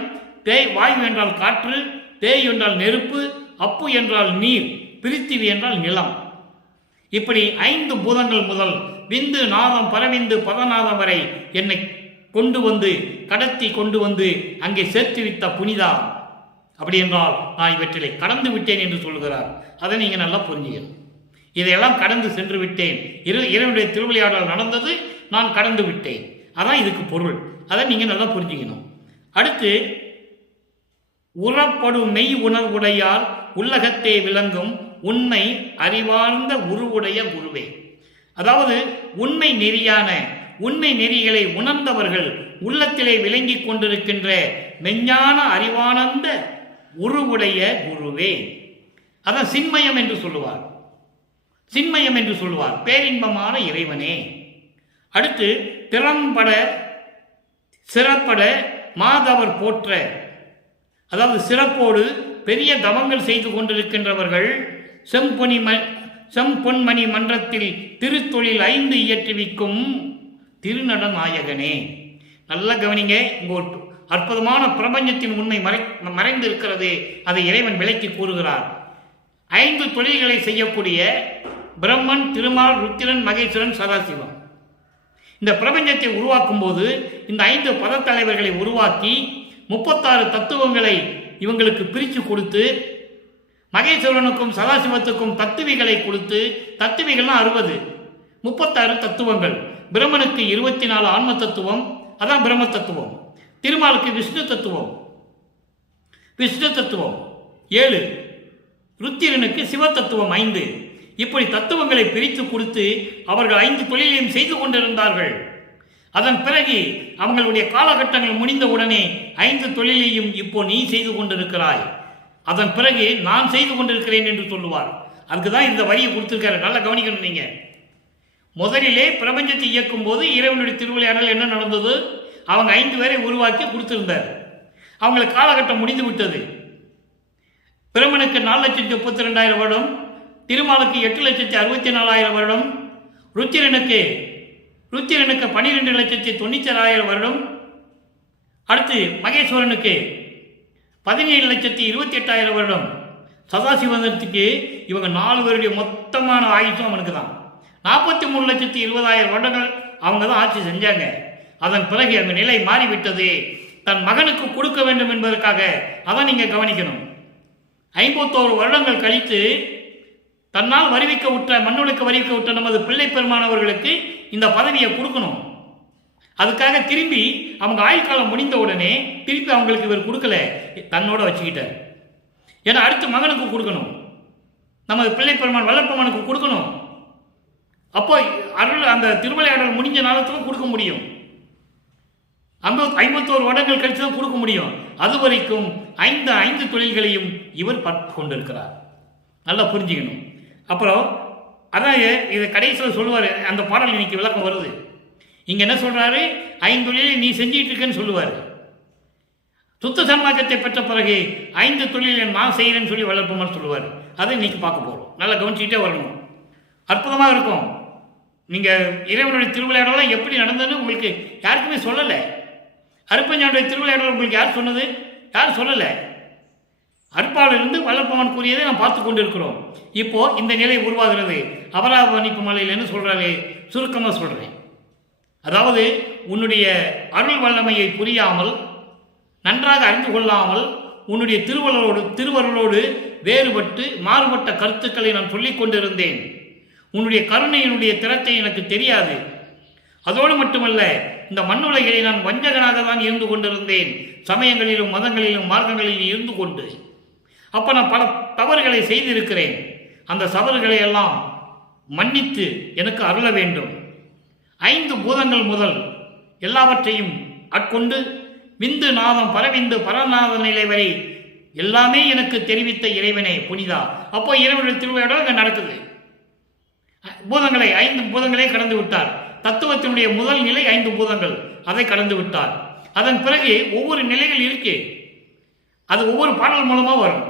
வாயு என்றால் காற்று, தேயு என்றால் நெருப்பு, அப்பு என்றால் நீர், பிரித்திவி என்றால் நிலம். இப்படி 5 பூதங்கள் முதல் விந்து நாதம் பரவிந்து பதநாதம் வரை என்னை கொண்டு வந்து, கடத்தி கொண்டு வந்து அங்கே சேர்த்து வித்த புனிதா. அப்படி என்றால் நான் இவற்றிலை கடந்து விட்டேன் என்று சொல்கிறார். அதை நீங்கள் நல்லா புரிஞ்சுக்கணும். இதையெல்லாம் கடந்து சென்று விட்டேன். இறைவனுடைய திருவிளையாடல் நடந்தது, நான் கடந்து விட்டேன். அதான் இதுக்கு பொருள். அதை நீங்கள் நல்லா புரிஞ்சுக்கணும். அடுத்து, உறப்படும் மெய் உணர்வுடையார் உள்ளகத்தே விளங்கும் உண்மை அறிவார்ந்த உருவுடைய குருவே. அதாவது உண்மை நெறியான, உண்மை நெறிகளை உணர்ந்தவர்கள் உள்ளத்திலே விளங்கி கொண்டிருக்கின்ற மெஞ்ஞான அறிவானந்த உருவுடைய குருவே. அதான் சின்மயம் என்று சொல்லுவார், சின்மயம் என்று சொல்லுவார், பேரின்பமான இறைவனே. அடுத்து, திறம்பட சிறப்பட மாதவர் போற்ற, அதாவது சிறப்போடு பெரிய தவங்கள் செய்து கொண்டிருக்கின்றவர்கள் செம்பொன்மணி மன்றத்தில் திருத்தொழில் 5 இயற்றுவிக்கும் திருநடநாயகனே. நல்லா கவனிங்க, இங்க ஒரு அற்புதமான பிரபஞ்சத்தின் உண்மை மறைந்து இருக்கிறது. அதை இறைவன் விளக்கி கூறுகிறார். 5 தொழில்களை செய்யக்கூடிய பிரம்மன், திருமால், ருத்திரன், மகேஸ்வரன், சதாசிவம். இந்த பிரபஞ்சத்தை உருவாக்கும் போது இந்த 5 பதத்தலைவர்களை உருவாக்கி 36 தத்துவங்களை இவங்களுக்கு பிரித்து கொடுத்து, மகேஸ்வரனுக்கும் சதாசிவத்துக்கும் தத்துவிகளை கொடுத்து, தத்துவிகள்லாம் 60, 36 தத்துவங்கள். பிரம்மனுக்கு 24 ஆன்ம தத்துவம், அதான் பிரம்ம தத்துவம். திருமாலுக்கு விஷ்ணு தத்துவம், விஷ்ணு தத்துவம் 7, ருத்திரனுக்கு சிவ தத்துவம் 5. இப்படி தத்துவங்களை பிரித்து கொடுத்து அவர்கள் 5 தொழிலையும் செய்து கொண்டிருந்தார்கள். அதன் பிறகு அவங்களுடைய காலகட்டங்கள் முடிந்த உடனே 5 தொழிலையும் இப்போ நீ செய்து கொண்டிருக்கிறாய், அதன் பிறகு நான் செய்து கொண்டிருக்கிறேன் என்று சொல்லுவார். அதுக்குதான் இந்த வரியை கொடுத்திருக்காரு. நல்லா கவனிக்கணும். நீங்க முதலிலே பிரபஞ்சத்தை இயக்கும் போது இறைவனுடைய திருவிளையாடல் என்ன நடந்தது? அவங்க 5 பேரை உருவாக்கி கொடுத்திருந்தார். அவங்களுக்கு காலகட்டம் முடிந்து விட்டது. பிரம்மனுக்கு 4,32,000 வருடம், திருமாலுக்கு 8,64,000 வருடம், ருத்திரனுக்கு 12,96,000 வருடம், அடுத்து மகேஸ்வரனுக்கு 17,28,000 வருடம், சதாசிவனுக்கு இவங்க 4 பேருடைய மொத்தமான ஆயுசும் அவனுக்கு தான் 43,20,000 வருடங்கள் அவங்க தான் ஆட்சி செஞ்சாங்க. அதன் பிறகு அந்த நிலை மாறிவிட்டது. தன் மகனுக்கு கொடுக்க வேண்டும் என்பதற்காக, அதான் நீங்க கவனிக்கணும், 51 வருடங்கள் கழித்து தன்னால் வருவிக்க விட்ட, மண்ணுலக வருவிக்க விட்ட நமது பிள்ளை பெருமானவர்களுக்கு இந்த பதவியை கொடுக்கணும். அதுக்காக திரும்பி அவங்க ஆயுள் காலம் முடிந்த உடனே திருப்பி அவங்களுக்கு இவர் கொடுக்கல, தன்னோட வச்சுக்கிட்டார். ஏன்னா அடுத்து மகனுக்கு கொடுக்கணும், நமது பிள்ளை பெருமான் வல்லப்பெருமானுக்கு கொடுக்கணும். அப்போ அருள் அந்த திருவிளையாடல் முடிஞ்ச நாளத்துக்கும் கொடுக்க முடியும். 51 வருடங்கள் கழிச்சு தான் கொடுக்க முடியும். அது வரைக்கும் ஐந்து தொழில்களையும் இவர் பார்த்து கொண்டிருக்கிறார். நல்லா புரிஞ்சுக்கணும். அப்புறம் அதான் இதை கடைசியில் சொல்லுவார். அந்த பாடல் இன்னைக்கு விளக்கம் வருது. இங்கே என்ன சொல்கிறாரு? 5 தொழிலை நீ செஞ்சிட்டு இருக்கேன்னு சொல்லுவார். சுத்த சன்மார்க்கத்தை பெற்ற பிறகு 5 தொழிலை நான் செய்கிறேன்னு சொல்லி வளர்ப்போம்னு சொல்லுவார். அதை இன்னைக்கு பார்க்க போகிறோம். நல்லா கவனிச்சுக்கிட்டே வரணும். அற்புதமாக இருக்கும். நீங்கள் இறைவனுடைய திருவிளையாடலாம் எப்படி நடந்ததுன்னு உங்களுக்கு யாருக்குமே சொல்லலை. அருப்பஞ்சானுடைய திருவிளையாடல் உங்களுக்கு யார் சொன்னது? யாரும் சொல்லலை. அற்பாலிருந்து வளர்ப்பவன் கூறியதை நாம் பார்த்து கொண்டு இருக்கிறோம். இப்போ இந்த நிலை உருவாகிறது. அபராமணிப்பு மலையில் என்ன சொல்றாரு? சுருக்கமாக சொல்றேன். அதாவது உன்னுடைய அருள் வல்லமையை புரியாமல், நன்றாக அறிந்து கொள்ளாமல், உன்னுடைய திருவருளோடு வேறுபட்டு மாறுபட்ட கருத்துக்களை நான் சொல்லிக் கொண்டிருந்தேன். உன்னுடைய கருணையினுடைய திறத்தை எனக்கு தெரியாது. அதோடு மட்டுமல்ல, இந்த மண்ணுலகிலே நான் வஞ்சகனாக தான் இருந்து கொண்டிருந்தேன். சமயங்களிலும் மதங்களிலும் மார்க்கங்களிலும் இருந்து கொண்டு அப்போ நான் பல தவறுகளை செய்திருக்கிறேன். அந்த தவறுகளை எல்லாம் மன்னித்து எனக்கு அருள வேண்டும். 5 பூதங்கள் முதல் எல்லாவற்றையும் ஆட்கொண்டு விந்து நாதம் பரவிந்து பரநாத நிலை வரை எல்லாமே எனக்கு தெரிவித்த இறைவனே புனிதா. அப்போ இறைவனுடைய திருவிழா அங்கே நடக்குது. பூதங்களை 5 பூதங்களே கடந்து விட்டார். தத்துவத்தினுடைய முதல் நிலை 5 பூதங்கள், அதை கடந்து விட்டார். அதன் பிறகு ஒவ்வொரு நிலைகள் இருக்கு. அது ஒவ்வொரு பாடல் மூலமாக வரும்.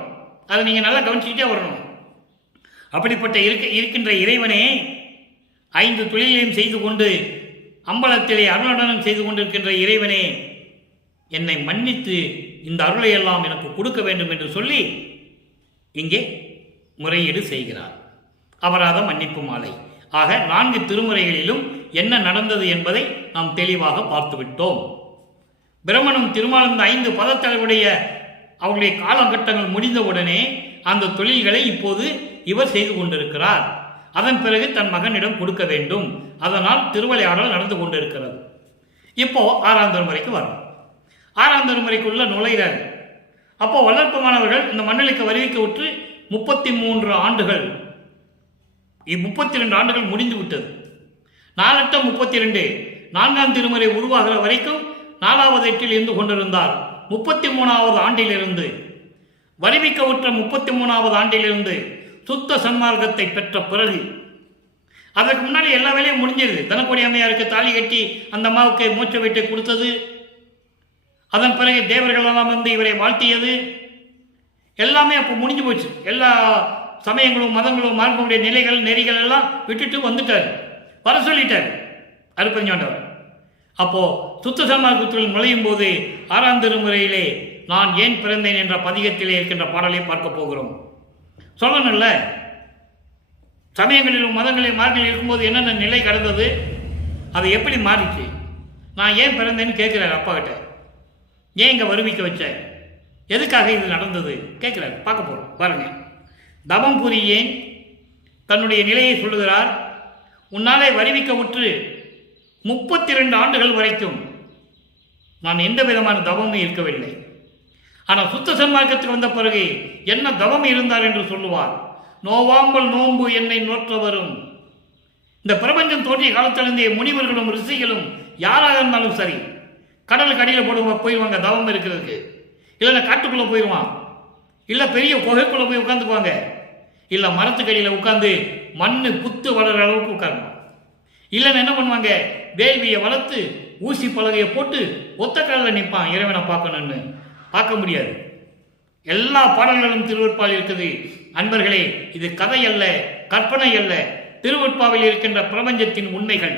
அதை நீங்கள் நல்லா கவனிச்சுக்கிட்டே வரணும். அப்படிப்பட்ட இருக்கின்ற இறைவனே 5 தொழிலையும் செய்து கொண்டு அம்பலத்திலே அருளடனம் செய்து கொண்டிருக்கின்ற இறைவனே, என்னை மன்னித்து இந்த அருளை எல்லாம் எனக்கு கொடுக்க வேண்டும் என்று சொல்லி இங்கே முறையீடு செய்கிறார். அபராத மன்னிப்பு மாலை. ஆக 4 திருமுறைகளிலும் என்ன நடந்தது என்பதை நாம் தெளிவாக பார்த்துவிட்டோம். பிரம்மனும் திருமாலும் 5 பதத்தலைவுடைய அவருடைய காலகட்டங்கள் முடிந்தவுடனே அந்த தொழில்களை இப்போது இவர் செய்து கொண்டிருக்கிறார். அதன் பிறகு தன் மகனிடம் கொடுக்க வேண்டும். அதனால் திருவிளையாடல் நடந்து கொண்டிருக்கிறது. இப்போ 6ஆம் திருமுறைக்கு வரும். 6ஆம் திருமுறைக்குள்ள நுழைகிறார். அப்போ வளர்ப்பமானவர்கள் இந்த மண்ணிலுக்கு வருவிக்க விட்டு 33 ஆண்டுகள், 32 ஆண்டுகள் முடிந்து விட்டது. 4 32 4ஆம் திருமுறை உருவாகிற வரைக்கும் 4வது எட்டில் இருந்து கொண்டிருந்தார். 33வது ஆண்டிலிருந்து வருவிக்க உற்ற 33வது ஆண்டிலிருந்து சுத்த சன்மார்க்கத்தை பெற்ற பிறகு, அதற்கு முன்னாடி எல்லா வேலையும் முடிஞ்சது. தனக்கொடி அம்மையாருக்கு தாலி கட்டி அந்த அம்மாவுக்கு மூச்ச வீட்டை கொடுத்தது. அதன் பிறகு தேவர்களெல்லாம் வந்து இவரை வாழ்த்தியது எல்லாமே அப்போ முடிஞ்சு போச்சு. எல்லா சமயங்களும் மதங்களும் மார்க்கமுடைய நிலைகள் நெறிகள் எல்லாம் விட்டுட்டு வந்துட்டார். வர சொல்லிட்டார் அருப்பஞ்சாண்டவர். அப்போ சுத்த சன்மார்க்கத்தில் நுழையும் போது 6ஆம் திருமுறையிலே நான் ஏன் பிறந்தேன் என்ற பதிகத்திலே இருக்கின்ற பாடலை பார்க்க போகிறோம். சொல்லணும்ல, சமயங்களிலும் மதங்களிலும் மார்க்கங்களில் இருக்கும்போது என்னென்ன நிலை கடந்தது, அது எப்படி மாறிச்சு, நான் ஏன் பிறந்தேன்னு கேட்கிறார் அப்பா கிட்ட. ஏன் இங்கே வருவிக்க வச்சேன், எதுக்காக இது நடந்தது கேட்கிறார். பார்க்க போகிறோம் பாருங்க. தவம் புரியேன் தன்னுடைய நிலையை சொல்லுகிறார். உன்னாலே வருவிக்க உற்று 32 ஆண்டுகள் வரைக்கும் நான் எந்த விதமான தவமும் இருக்கவில்லை. ஆனால் சுத்த சன்மார்க்கத்தில் வந்த பிறகு என்ன தவம் இருந்தார் என்று சொல்லுவார். நோவாம்பல் நோன்பு என்னை நோற்றவரும். இந்த பிரபஞ்சம் தோற்றிய காலத்திலிருந்தே முனிவர்களும் ரிஷிகளும் யாராக இருந்தாலும் சரி, கடலுக்கு அடியில் போயிடுவாங்க தவம் இருக்கிறதுக்கு. இல்லைன்னா காட்டுக்குள்ளே போயிடுவான், இல்லை பெரிய குகைக்குள்ளே போய் உட்காந்துக்குவாங்க, இல்லை மரத்துக்கடியில் உட்காந்து மண்ணு புத்து வளர்கிற அளவுக்கு உட்காருவான். இல்லைன்னு என்ன பண்ணுவாங்க, வேள்வியை வளர்த்து ஊசி பலகையை போட்டு ஒத்த காலில் நிற்பான் இறைவனை பார்க்கணுன்னு. பார்க்க முடியாது. எல்லா பாடல்களும் திருவெட்பாவில் இருக்குது. அன்பர்களே, இது கதை அல்ல, கற்பனை அல்ல, திருவெட்பாவில் இருக்கின்ற பிரபஞ்சத்தின் உண்மைகள்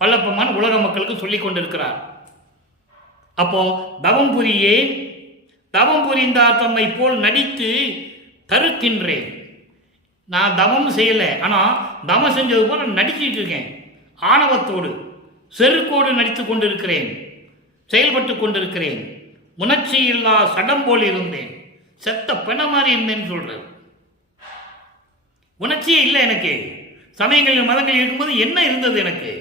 வல்லப்பமான் உலக மக்களுக்கு சொல்லிக் கொண்டிருக்கிறார். அப்போ தவம் புரியே, தவம் புரிந்தார் தம்மை போல் நடித்து தருக்கின்றேன். நான் தவம் செய்யலை, ஆனால் தவம் செஞ்சது போல் நான் நடிச்சிட்டு இருக்கேன். ஆணவத்தோடு செருக்கோடு நடித்து கொண்டிருக்கிறேன், செயல்பட்டு கொண்டிருக்கிறேன். உணர்ச்சி இல்லா சடம் போல் இருந்தேன், செத்த பெண மாதிரி இருந்தேன்னு சொல்றேன். உணர்ச்சியே இல்லை எனக்கு. சமயங்களில் மதங்கள் இருக்கும்போது என்ன இருந்தது எனக்கு,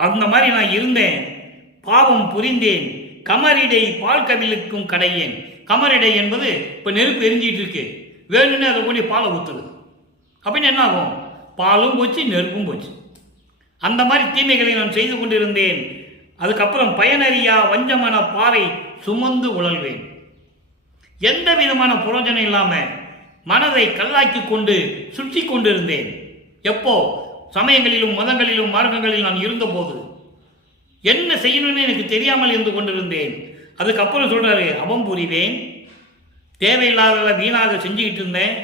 அந்த மாதிரி நான் இருந்தேன். பாவம் புரிந்தேன், கமரிடை பால் கவிழுக்கும் கடையேன். கமரிடை என்பது இப்போ நெருப்பு எரிஞ்சிட்டு இருக்கு, வேணும்னு அதை கூடிய பாலை ஊற்றுது. அப்படின்னு என்ன ஆகும், பாலும் போச்சு நெருப்பும் போச்சு. அந்த மாதிரி தீமைகளை நான் செய்து கொண்டிருந்தேன். அதுக்கப்புறம் பயனறியா வஞ்சமான பாறை சுமந்து உழல்வேன். எந்த விதமான புரோஜனம் இல்லாம மனதை கல்லாக்கி கொண்டு சுற்றி கொண்டிருந்தேன். எப்போ? சமயங்களிலும் மதங்களிலும் மார்க்கங்களில் நான் இருந்தபோது என்ன செய்யணும்னு எனக்கு தெரியாமல் இருந்து கொண்டிருந்தேன். அதுக்கப்புறம் சொல்றாரு, அவம் புரிவேன், தேவையில்லாத வீணாக செஞ்சுக்கிட்டு இருந்தேன்.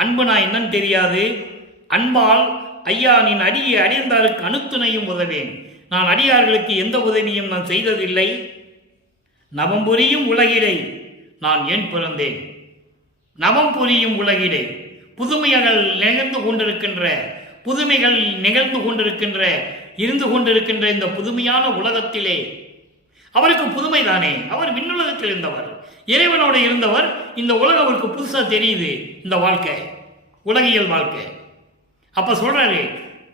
அன்பு நான் என்னன்னு தெரியாது. அன்பால் ஐயா நின் அடியை அடைந்தாருக்கு அணுத்துணையும் உதவேன். நான் அடியார்களுக்கு எந்த உதவியும் நான் செய்ததில்லை. நவம் புரியும் உலகிடை நான் ஏன் பிறந்தேன்? நவம் புரியும் உலகிடை, புதுமைகள் நிகழ்ந்து கொண்டிருக்கின்ற இருந்து கொண்டிருக்கின்ற இந்த புதுமையான உலகத்திலே அவருக்கு புதுமை தானே. அவர் விண்ணுலகத்தில் இருந்தவர், இறைவனோடு இருந்தவர். இந்த உலகம் அவருக்கு புதுசாக தெரியுது, இந்த வாழ்க்கை, உலகியல் வாழ்க்கை. அப்ப சொல்றாரு,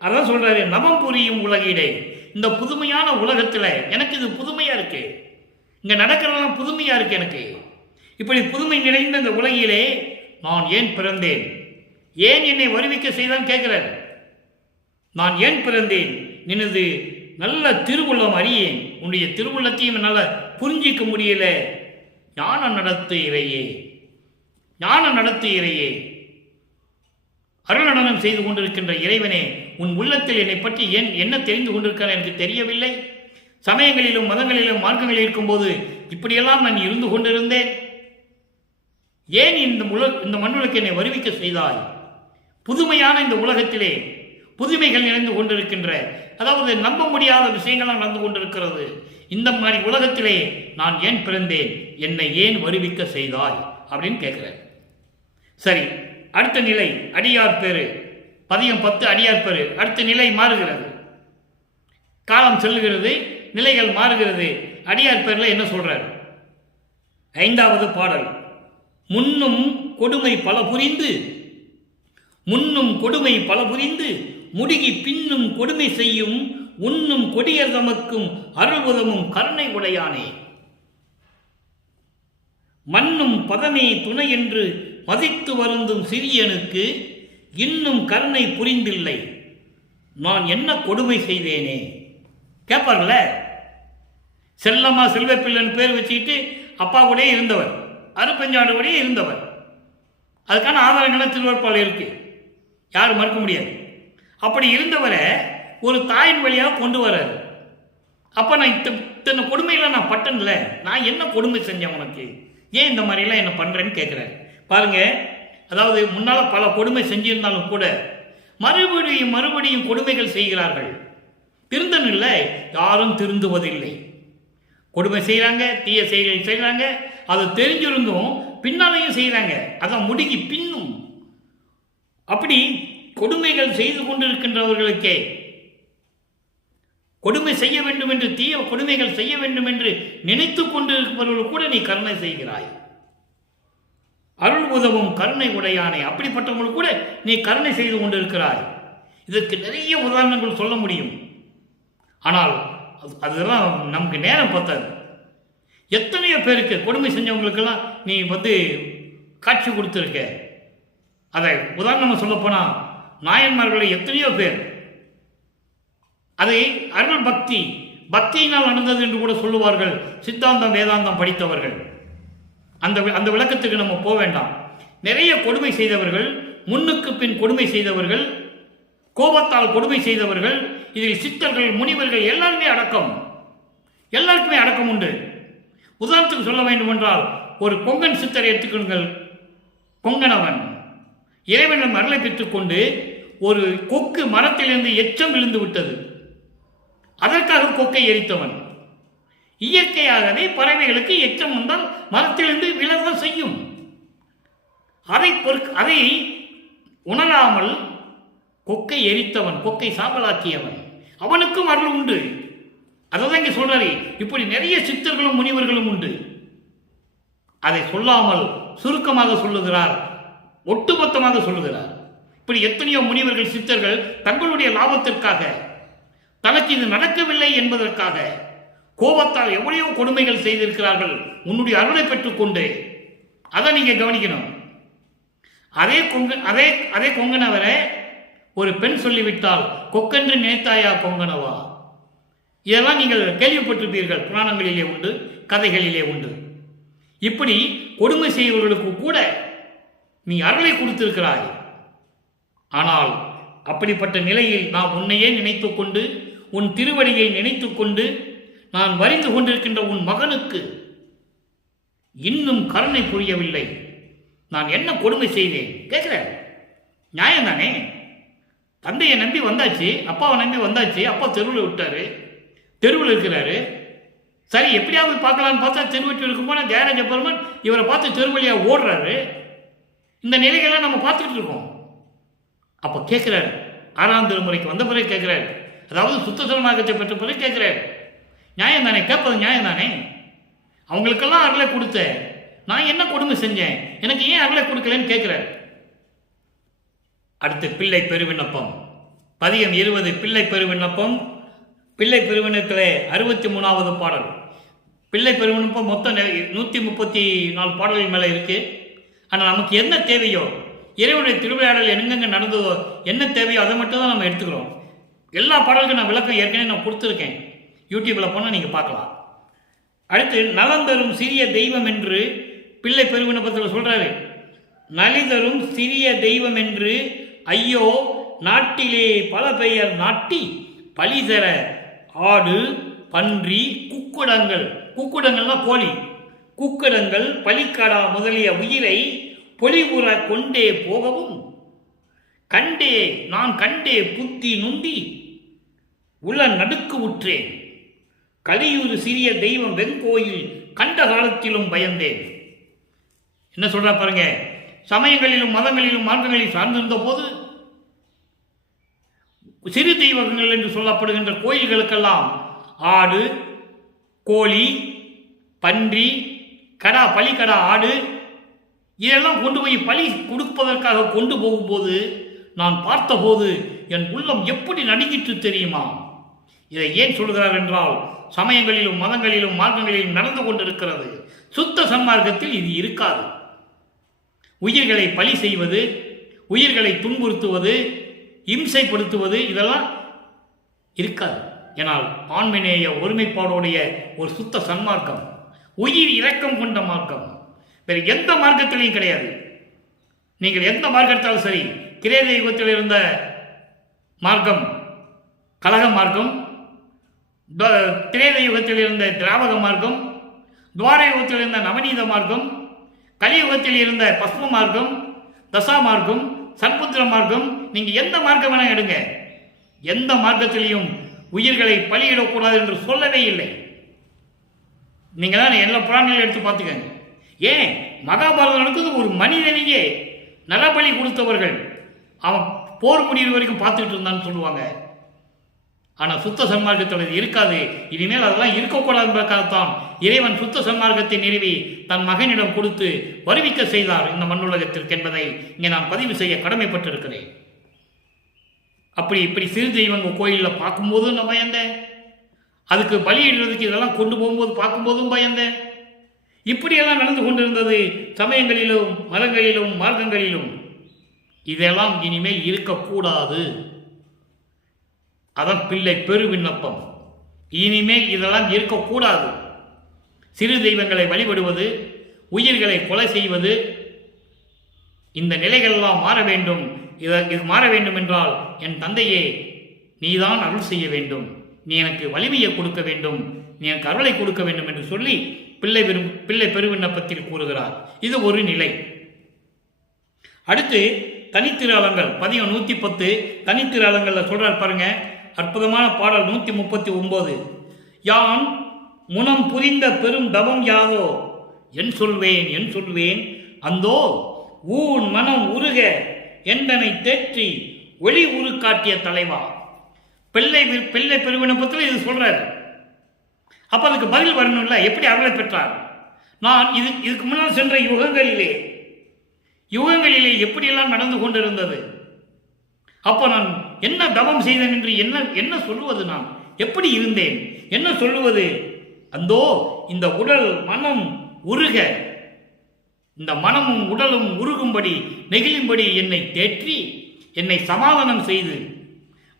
அதான் சொல்றாரு, நவம் புரியும் உலகிடை, இந்த புதுமையான உலகத்தில் எனக்கு இது புதுமையா இருக்கு, இங்க நடக்கிறதெல்லாம் புதுமையா இருக்கு எனக்கு. இப்படி புதுமை நிறைந்த இந்த உலகிலே நான் ஏன் பிறந்தேன்? ஏன் என்னை வருவிக்க செய்தான் கேட்கிறார். நான் ஏன் பிறந்தேன்? நினது நல்ல திருவுள்ளம் அறியேன். உன்னுடைய திருவுள்ளத்தையும் என்னால் புரிஞ்சிக்க முடியல. ஞானம் நடத்து இறையே, அருள் நடனம் செய்து கொண்டிருக்கின்ற இறைவனே, உன் உள்ளத்தில் என்னை பற்றி என்ன தெரிந்து கொண்டிருக்கிற எனக்கு தெரியவில்லை. சமயங்களிலும் மதங்களிலும் மார்க்கங்களில் இருக்கும்போது இப்படியெல்லாம் நான் இருந்து கொண்டிருந்தேன். ஏன் இந்த மண்ணுலக்கு என்னை வருவிக்க செய்தாய்? புதுமையான இந்த உலகத்திலே புதுமைகள் நிறைந்து கொண்டிருக்கின்ற, அதாவது நம்ப முடியாத விஷயங்கள்லாம் நடந்து கொண்டிருக்கிறது. இந்த மாதிரி உலகத்திலே நான் ஏன் பிறந்தேன்? என்னை ஏன் வருவிக்க செய்தாய் அப்படின்னு கேட்கிறார். சரி, அடுத்த நிலை அடியார் பேரு, பதியம் 10 அடியார் பேரு. அடுத்த நிலை மாறுகிறது, காலம் செல்லுகிறது, நிலைகள் மாறுகிறது. அடியார் பேர்ல என்ன சொல்றார்? 5வது பாடல். முன்னும் கொடுமை பல புரிந்து முடுகி பின்னும் கொடுமை செய்யும் உன்னும் கொடியர் தமக்கும் அருள் உதவும் கருணை உடையானே. மன்னும் பதமே துணை என்று மதித்து வருந்தும் சிறியனுக்கு இன்னும் கருணை புரிந்தில்லை, நான் என்ன கொடுமை செய்தேனே. கேட்பார்கள, செல்லம்மா செல்வப்பிள்ளன் பேர் வச்சுக்கிட்டு அப்பா கூட இருந்தவர், அருப்பஞ்சாடு கூட இருந்தவர். அதுக்கான ஆதாரங்கள்லாம் திருவருட்பால் இருக்கு, யாரும் மறுக்க முடியாது. அப்படி இருந்தவரை ஒரு தாயின் வழியாக கொண்டு வர்றாரு. அப்போ நான் இத்தனை கொடுமைகளை நான் பட்டன்ல, நான் என்ன கொடுமை செஞ்சேன் உனக்கு, ஏன் இந்த மாதிரிலாம் என்ன பண்ணுறேன்னு கேட்குறாரு. பாருங்க, அதாவது முன்னால் பல கொடுமை செஞ்சிருந்தாலும் கூட மறுபடியும் கொடுமைகள் செய்கிறார்கள். திருந்தன் இல்லை, யாரும் திருந்துவதில்லை. கொடுமை செய்கிறாங்க, தீய செயல்கள் செய்கிறாங்க, அது தெரிஞ்சிருந்தும் பின்னாலையும் செய்கிறாங்க. அதான் முடுகி பின்னும். அப்படி கொடுமைகள் செய்து கொண்டிருக்கின்றவர்களுக்கே, கொடுமை செய்ய வேண்டும் என்று, தீய கொடுமைகள் செய்ய வேண்டும் என்று நினைத்து கொண்டிருப்பவர்கள் கூட நீ கருணை செய்கிறாய். அருள் உதவும் கருணை உடையானே, அப்படிப்பட்டவர்கள் கூட நீ கருணை செய்து கொண்டிருக்கிறாய். இதற்கு நிறைய உதாரணங்கள் சொல்ல முடியும். ஆனால் அதெல்லாம் நமக்கு நேரம் பத்தாது. எத்தனையோ பேருக்கு கொடுமை செஞ்சவங்களுக்கெல்லாம் நீ காட்சி கொடுத்துருக்க. அதை உதாரணமாக சொல்ல போனால் நாயன்மார்களை எத்தனையோ பேர் அதை அருள் பக்தியினால் நடந்தது என்று கூட சொல்லுவார்கள். சித்தாந்தம் வேதாந்தம் படித்தவர்கள். அந்த விளக்கத்துக்கு நம்ம போக வேண்டாம். நிறைய கொடுமை செய்தவர்கள், முன்னுக்கு பின் கொடுமை செய்தவர்கள், கோபத்தால் கொடுமை செய்தவர்கள், இதில் சித்தர்கள் முனிவர்கள் எல்லாருமே அடக்கம், எல்லாருக்குமே அடக்கம் உண்டு. உதாரணத்துக்கு சொல்ல வேண்டும் என்றால், ஒரு கொங்கன் சித்தரை எடுத்துக்கொள்ளுங்கள். கொங்கனவன் இறைவனிடம் அருளை பெற்றுக்கொண்டு ஒரு கொக்கு மரத்திலிருந்து எச்சம் விழுந்து விட்டது. அதற்காக கொக்கை எரித்தவன். இயற்கையாகவே பறவைகளுக்கு எச்சம் வந்தால் மரத்திலிருந்து விழதான் செய்யும். அதை உணராமல் கொக்கை எரித்தவன், கொக்கை சாம்பலாக்கியவன், அவனுக்கும் அருள் உண்டு. அதான் இங்க சொல்றாரு. இப்படி நிறைய சித்தர்களும் முனிவர்களும் உண்டு. அதை சொல்லாமல் சுருக்கமாக சொல்லுகிறார், ஒட்டுமொத்தமாக சொல்லுகிறார். இப்படி எத்தனையோ முனிவர்கள் சித்தர்கள் தங்களுடைய லாபத்திற்காக, தனக்கு இது நடக்கவில்லை என்பதற்காக கோபத்தால் எவ்வளையோ கொடுமைகள் செய்திருக்கிறார்கள். உன்னுடைய அருளை பெற்றுக்கொண்டு அதை நீங்க கவனிக்கணும். அதே கொங்கனவரை ஒரு பெண் சொல்லிவிட்டால் கொக்கென்று நினைத்தாயா கொங்கனவா, இதெல்லாம் நீங்கள் கேள்விப்பட்டிருப்பீர்கள். புராணங்களிலே உண்டு, கதைகளிலே உண்டு. இப்படி கொடுமை செய்வர்களுக்கு கூட நீ அருளை கொடுத்திருக்கிறாய். ஆனால் அப்படிப்பட்ட நிலையில் நான் உன்னையே நினைத்து கொண்டு உன் திருவடியை நினைத்து கொண்டு நான் வரிந்து கொண்டிருக்கின்ற உன் மகனுக்கு இன்னும் கருணை புரியவில்லை. நான் என்ன கொடுமை செய்தேன் கேட்கிறேன். நியாயம் தானே? தந்தையை நம்பி வந்தாச்சு, அப்பாவை நம்பி வந்தாச்சு, அப்பா தெருவில் விட்டாரு, தெருவில் இருக்கிறாரு. சரி, எப்படியாவது பார்க்கலான்னு பார்த்தா தெருவெட்டி இருக்கும்போது ஜெயராஜ பெருமான் இவரை பார்த்து தெருவழியாக ஓடுறாரு. இந்த நிலைகள்லாம் நம்ம பார்த்துக்கிட்டு இருக்கோம். அப்போ கேட்குறாரு, 6ஆம் திருமுறைக்கு வந்த பிறகு கேட்குறாரு, அதாவது சுத்த சரணாகத்தை பெற்ற பிறகு கேட்குறாரு. நியாயம் தானே? கேட்பது நியாயம் தானே? அவங்களுக்கெல்லாம் அருளை கொடுத்த நான் என்ன கொடுமை செஞ்சேன், எனக்கு ஏன் அருளை கொடுக்கலன்னு கேட்குறாரு. அடுத்து பிள்ளை பெருவிண்ணப்பம், பதிகம் 20 பிள்ளை பெருவிண்ணப்பம். பிள்ளை பெருவிண்ணத்தில் 63வது பாடல். பிள்ளை பெருவிண்ணப்பம் மொத்தம் 134 பாடல்கள் மேலே இருக்குது. ஆனால் நமக்கு என்ன தேவையோ, இறைவனுடைய திருவிளையாடல் எங்கெங்கே நடந்ததோ, என்ன தேவையோ அதை மட்டும் தான் நம்ம எடுத்துக்கிறோம். எல்லா பாடலுக்கும் நான் விளக்கம் ஏற்கனவே நான் கொடுத்துருக்கேன். யூடியூப்பில் போனால் நீங்கள் பார்க்கலாம். அடுத்து நலந்தரும் சிறிய தெய்வம் என்று பிள்ளை பெருவிண்ணப்பத்தில் சொல்கிறாரு. நலிதரும் சிறிய தெய்வம் என்று ஐயோ நாட்டிலே பல பெயர் நாட்டி பழிதர ஆடு பன்றி குக்குடங்கள், குக்குடங்கள்னா கோழி, குக்குடங்கள் பலிக்கடா முதலிய உயிரை பொலிவுற கொண்டே போகவும் கண்டே நான் கண்டே புத்தி நுண்டி உள்ள நடுக்கு உற்றேன். கலியூர் சிறிய தெய்வம் வெண்கோயில் கண்ட காலத்திலும் பயந்தேன். என்ன சொல்றா பாருங்க. சமயங்களிலும் மதங்களிலும் மார்க்கங்களில் சார்ந்திருந்த போது சிறு தெய்வங்கள் என்று சொல்லப்படுகின்ற கோயில்களுக்கெல்லாம் ஆடு கோழி பன்றி கடா பலிக்கடா ஆடு இதெல்லாம் கொண்டு போய் பலி கொடுப்பதற்காக கொண்டு போகும்போது நான் பார்த்தபோது என் உள்ளம் எப்படி நடுங்கிட்டு தெரியுமா? இதை ஏன் சொல்கிறார் என்றால், சமயங்களிலும் மதங்களிலும் மார்க்கங்களிலும் நடந்து கொண்டிருக்கிறது. சுத்த சன்மார்க்கத்தில் இது இருக்காது. உயிர்களை பலி செய்வது, உயிர்களை துன்புறுத்துவது, இம்சைப்படுத்துவது இதெல்லாம் இருக்காது. ஏனால் ஆண்மநேய ஒருமைப்பாடுடைய ஒரு சுத்த சன்மார்க்கம், உயிர் இரக்கம் கொண்ட மார்க்கம் வேறு எந்த மார்க்கத்திலையும் கிடையாது. நீங்கள் எந்த மார்க்கத்தாலும் சரி, கிரேத யுகத்தில் இருந்த மார்க்கம் கலக மார்க்கம், திரேத யுகத்தில் இருந்த திராவக மார்க்கம், துவார யுகத்தில் இருந்த நவநீத மார்க்கம், கலியுகத்தில் இருந்த பஸ்ம மார்க்கம், தசா மார்க்கம், சண்புத்திர மார்க்கம், நீங்கள் எந்த மார்க்கம் வேணா எடுங்க, எந்த மார்க்கத்திலையும் உயிர்களை பலியிடக்கூடாது என்று சொல்லவே இல்லை. நீங்கள் தான் எல்லா புராணங்களையும் எடுத்து பார்த்துக்கங்க. ஏன் மகாபாரதம் நடந்தது ஒரு மனிதனையே நரபலி கொடுத்தவர்கள் அவன் போர் முடிவு வரைக்கும் பார்த்துக்கிட்டு இருந்தான்னு சொல்லுவாங்க. ஆனால் சுத்த சன்மார்க்கத்தில் இருக்காது. இனிமேல் அதெல்லாம் இருக்கக்கூடாது என்பதற்காகத்தான் இறைவன் சுத்த சன்மார்க்கத்தை நிறுவி தன் மகனிடம் கொடுத்து வருவிக்க செய்தார் இந்த மண்ணுலகத்திற்கு என்பதை இங்கே நான் பதிவு செய்ய கடமைப்பட்டிருக்கிறேன். இப்படி சிறு தெய்வங்க கோயிலில் பார்க்கும்போதும் நான் பயந்தேன், அதுக்கு பலியிடுறதுக்கு இதெல்லாம் கொண்டு போகும்போது பார்க்கும்போதும் பயந்தேன். இப்படியெல்லாம் நடந்து கொண்டிருந்தது சமயங்களிலும் மதங்களிலும் மார்க்கங்களிலும். இதெல்லாம் இனிமேல் இருக்கக்கூடாது. அதான் பிள்ளை பெருவிண்ணப்பம். இனிமேல் இதெல்லாம் இருக்கக்கூடாது. சிறு தெய்வங்களை வழிபடுவது, உயிர்களை கொலை செய்வது, இந்த நிலைகளெல்லாம் மாற வேண்டும். இது மாற வேண்டும் என்றால் என் தந்தையே நீதான் அருள் செய்ய வேண்டும், நீ எனக்கு வலிமையை கொடுக்க வேண்டும், நீ எனக்கு அருளை கொடுக்க வேண்டும் என்று சொல்லி பிள்ளை பெருவிண்ணப்பத்தில் கூறுகிறார். இது ஒரு நிலை. அடுத்து தனித்திருஅலங்கள் பதிகம் 110 தனித்திருஅலங்கள்ல சொல்றார் பாருங்க, அற்புதமான பாடல் 139. யான் முனம் புரிந்த பெரும் தவம் யாதோ என் சொல்வேன் அந்தோ ஊன் மனம் உருக எந்தனை தேற்றி ஒளி உரு காட்டிய தலைவா. பிள்ளை பெருவிண்ணப்பத்தில் இது சொல்றாரு. அப்ப அதுக்கு பதில் வரணும்ல, எப்படி அருளை பெற்றார்? நான் இதுக்கு முன்னால் சென்ற யுகங்களிலே எப்படியெல்லாம் நடந்து கொண்டிருந்தது, அப்போ நான் என்ன தவம் செய்தேன் என்று என்ன சொல்லுவது, நான் எப்படி இருந்தேன் என்ன சொல்லுவது? அந்தோ இந்த உடல் மனம் உருக, இந்த மனமும் உடலும் உருகும்படி நெகிழும்படி என்னை தேற்றி என்னை சமாதானம் செய்து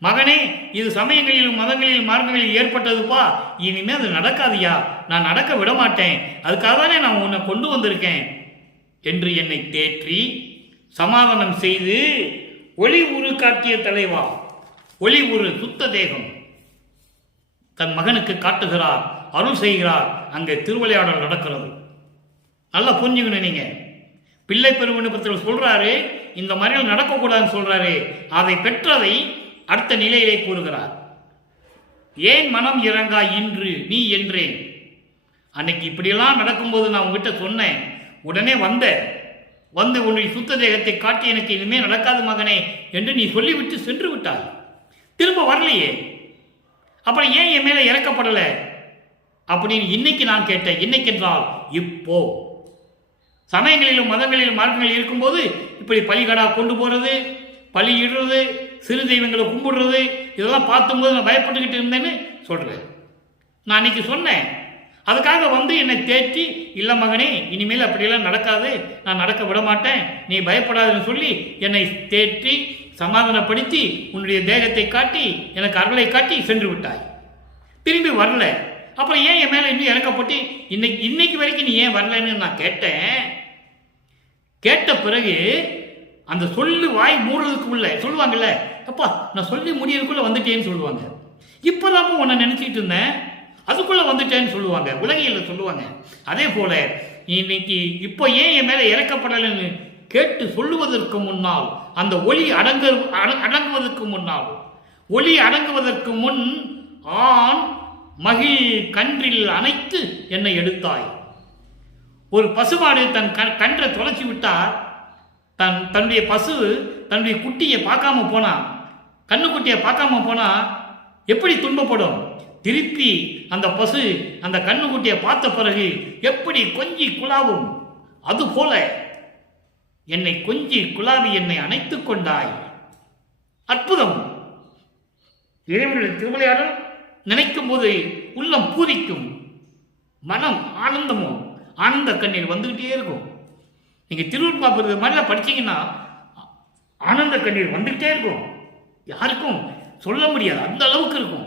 மகனே, இது சமயங்களிலும் மதங்களிலும் மார்க்கங்களில் ஏற்பட்டதுப்பா, இனிமேல் அது நடக்காதியா, நான் நடக்க விட மாட்டேன், அதுக்காக தானே நான் உன்னை கொண்டு வந்திருக்கேன் என்று என்னை தேற்றி சமாதானம் செய்து ஒளி உரு காட்டிய தலைவா, ஒளி உரு சுத்த தேகம் தன் மகனுக்கு காட்டுகிறார், அருள் செய்கிறார். அங்கே திருவிளையாடல் நடக்கிறது. நல்லா புரிஞ்சுக்கணும். நீங்க பிள்ளை பெருவிண்ணப்பத்தில் சொல்றாரு, இந்த மாதிரிலாம் நடக்கக்கூடாதுன்னு சொல்றாரு. அதை பெற்றதை அடுத்த நிலையிலே கூறுகிறார். ஏன் மனம் இறங்கா இன்று நீ என்றேன். அன்னைக்கு இப்படியெல்லாம் நடக்கும்போது நான் உங்ககிட்ட சொன்னேன், உடனே வந்து உன்னுடைய சுத்த தேகத்தை காட்டி எனக்கு இனிமே நடக்காது மகனே என்று நீ சொல்லிவிட்டு சென்று விட்டாய். திரும்ப வரலையே, அப்புறம் ஏன் என் மேல இறக்கப்படல அப்படின்னு இன்னைக்கு நான் கேட்டேன். இன்னைக்கு என்றால் இப்போ. சமயங்களிலும் மதங்களிலும் மார்க்கங்கள் இருக்கும்போது இப்படி பலிகடா கொண்டு போறது, பலி இடுறது, சிறு தெய்வங்களை கும்பிடுறது, இதெல்லாம் பார்த்தும்போது நான் பயப்பட்டுக்கிட்டு இருந்தேன்னு சொல்றேன். நான் அன்னைக்கு சொன்னேன். அதுக்காக என்னை தேற்றி, இல்லை மகனே இனிமேல் அப்படியெல்லாம் நடக்காது, நான் நடக்க விட மாட்டேன், நீ பயப்படாதுன்னு சொல்லி என்னை தேற்றி சமாதானப்படுத்தி உன்னுடைய தேகத்தை காட்டி எனக்கு அருளை காட்டி சென்று விட்டாய். திரும்பி வரல. அப்புறம் ஏன் என் மேலே இன்னும் இறக்கப்பட்டு இன்னைக்கு வரைக்கும் நீ ஏன் வரலன்னு நான் கேட்டேன். கேட்ட பிறகு அந்த சொல்லு வாய் மூடுறதுக்கு உள்ள சொல்லுவாங்கல்ல, அப்பா நான் சொல்லி முடியறதுக்குள்ள வந்துட்டேன்னு சொல்லுவாங்க. இப்போதான் உன்னை நினைச்சிட்டு இருந்தேன், அதுக்குள்ள வந்துட்டேன்னு சொல்லுவாங்க, உலகியல் சொல்லுவாங்க. அதே போல இன்னைக்கு இப்போ ஏன் என் மேல இறக்கப்படலைன்னு கேட்டு சொல்லுவதற்கு முன்னால், அந்த ஒளி அடங்குவதற்கு முன்னால், ஒளி அடங்குவதற்கு முன் ஆண் மகிழ் கன்றில் அணைத்து என்னை எடுத்தாய். ஒரு பசுமாடு தன் கன்றை தொலைச்சி விட்டா, தன்னுடைய பசு தன்னுடைய குட்டியை பார்க்காம போனா, கண்ணுக்குட்டியை பார்க்காம போனா எப்படி துன்பப்படும்? திருப்பி அந்த பசு அந்த கண்ணுக்குட்டியை பார்த்த பிறகு எப்படி கொஞ்சி குழாவும், அதுபோல என்னை கொஞ்சி குழாவி என்னை அணைத்துக் கொண்டாய். அற்புதம். இறைவனுடைய திருவிளையாடல் நினைக்கும் போது உள்ளம் பூரிக்கும், மனம் ஆனந்தமும் ஆனந்த கண்ணீர் வந்துகிட்டே இருக்கும். நீங்க திருவிழா மாதிரிலாம் படிச்சீங்கன்னா ஆனந்த கண்ணீர் வந்துகிட்டே இருக்கும். யாருக்கும் சொல்ல முடியாது, அந்த அளவுக்கு இருக்கும்.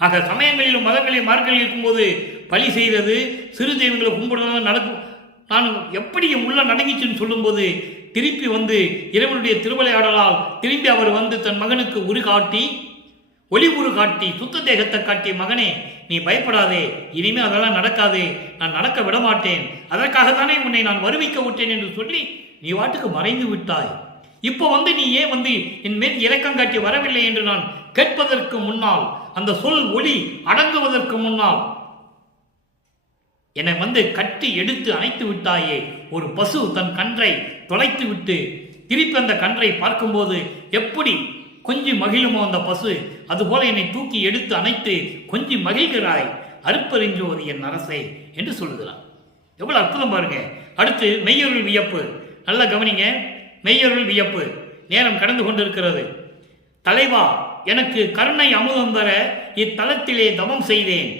ஆக சமயங்களிலும் மதங்களிலும் மார்க்கங்களில் இருக்கும்போது பலி செய்வது, சிறு தெய்வங்களை கும்பிடுறது நடக்கும். நான் எப்படி உள்ள நடங்கிச்சுன்னு சொல்லும்போது திருப்பி இறைவனுடைய திருவிளையாடலால் திரும்பி அவர் தன் மகனுக்கு உரு காட்டி, ஒளி உரு காட்டி, சுத்த தேகத்தை காட்டி, மகனே நீ பயப்படாதே, இனிமே அதெல்லாம் நடக்காது, நான் நடக்க விட மாட்டேன், அதற்காகத்தானே உன்னை நான் வருவிக்க விட்டேன் என்று சொல்லி நீ வாட்டுக்கு மறைந்து விட்டாய். இப்போ நீ ஏன் என் மேல் இரக்கம் காட்டி வரவில்லை என்று நான் கேட்பதற்கு முன்னால், அந்த சொல் ஒளி அடங்குவதற்கு முன்னால் என்னை கட்டி எடுத்து அணைத்து விட்டாயே. ஒரு பசு தன் கன்றை தொலைத்து விட்டு திருப்பி அந்த கன்றை பார்க்கும்போது எப்படி கொஞ்சி மகிழுமோ அந்த பசு, அதுபோல என்னை தூக்கி எடுத்து அணைத்து கொஞ்சி மகிழ்கிறாய். அருப்பெருஞ்சோதி என் அரசே என்று சொல்லுகிறான். எவ்வளவு அற்புதம் பாருங்க. அடுத்து மெய்யொருள் வியப்பு. நல்லா கவனிங்க. மெய்யொருள் வியப்பு. நேரம் கடந்து கொண்டிருக்கிறது. தலைவா, எனக்கு கருணை அமுதம் தர இத்தலத்திலே தவம் செய்தேன்.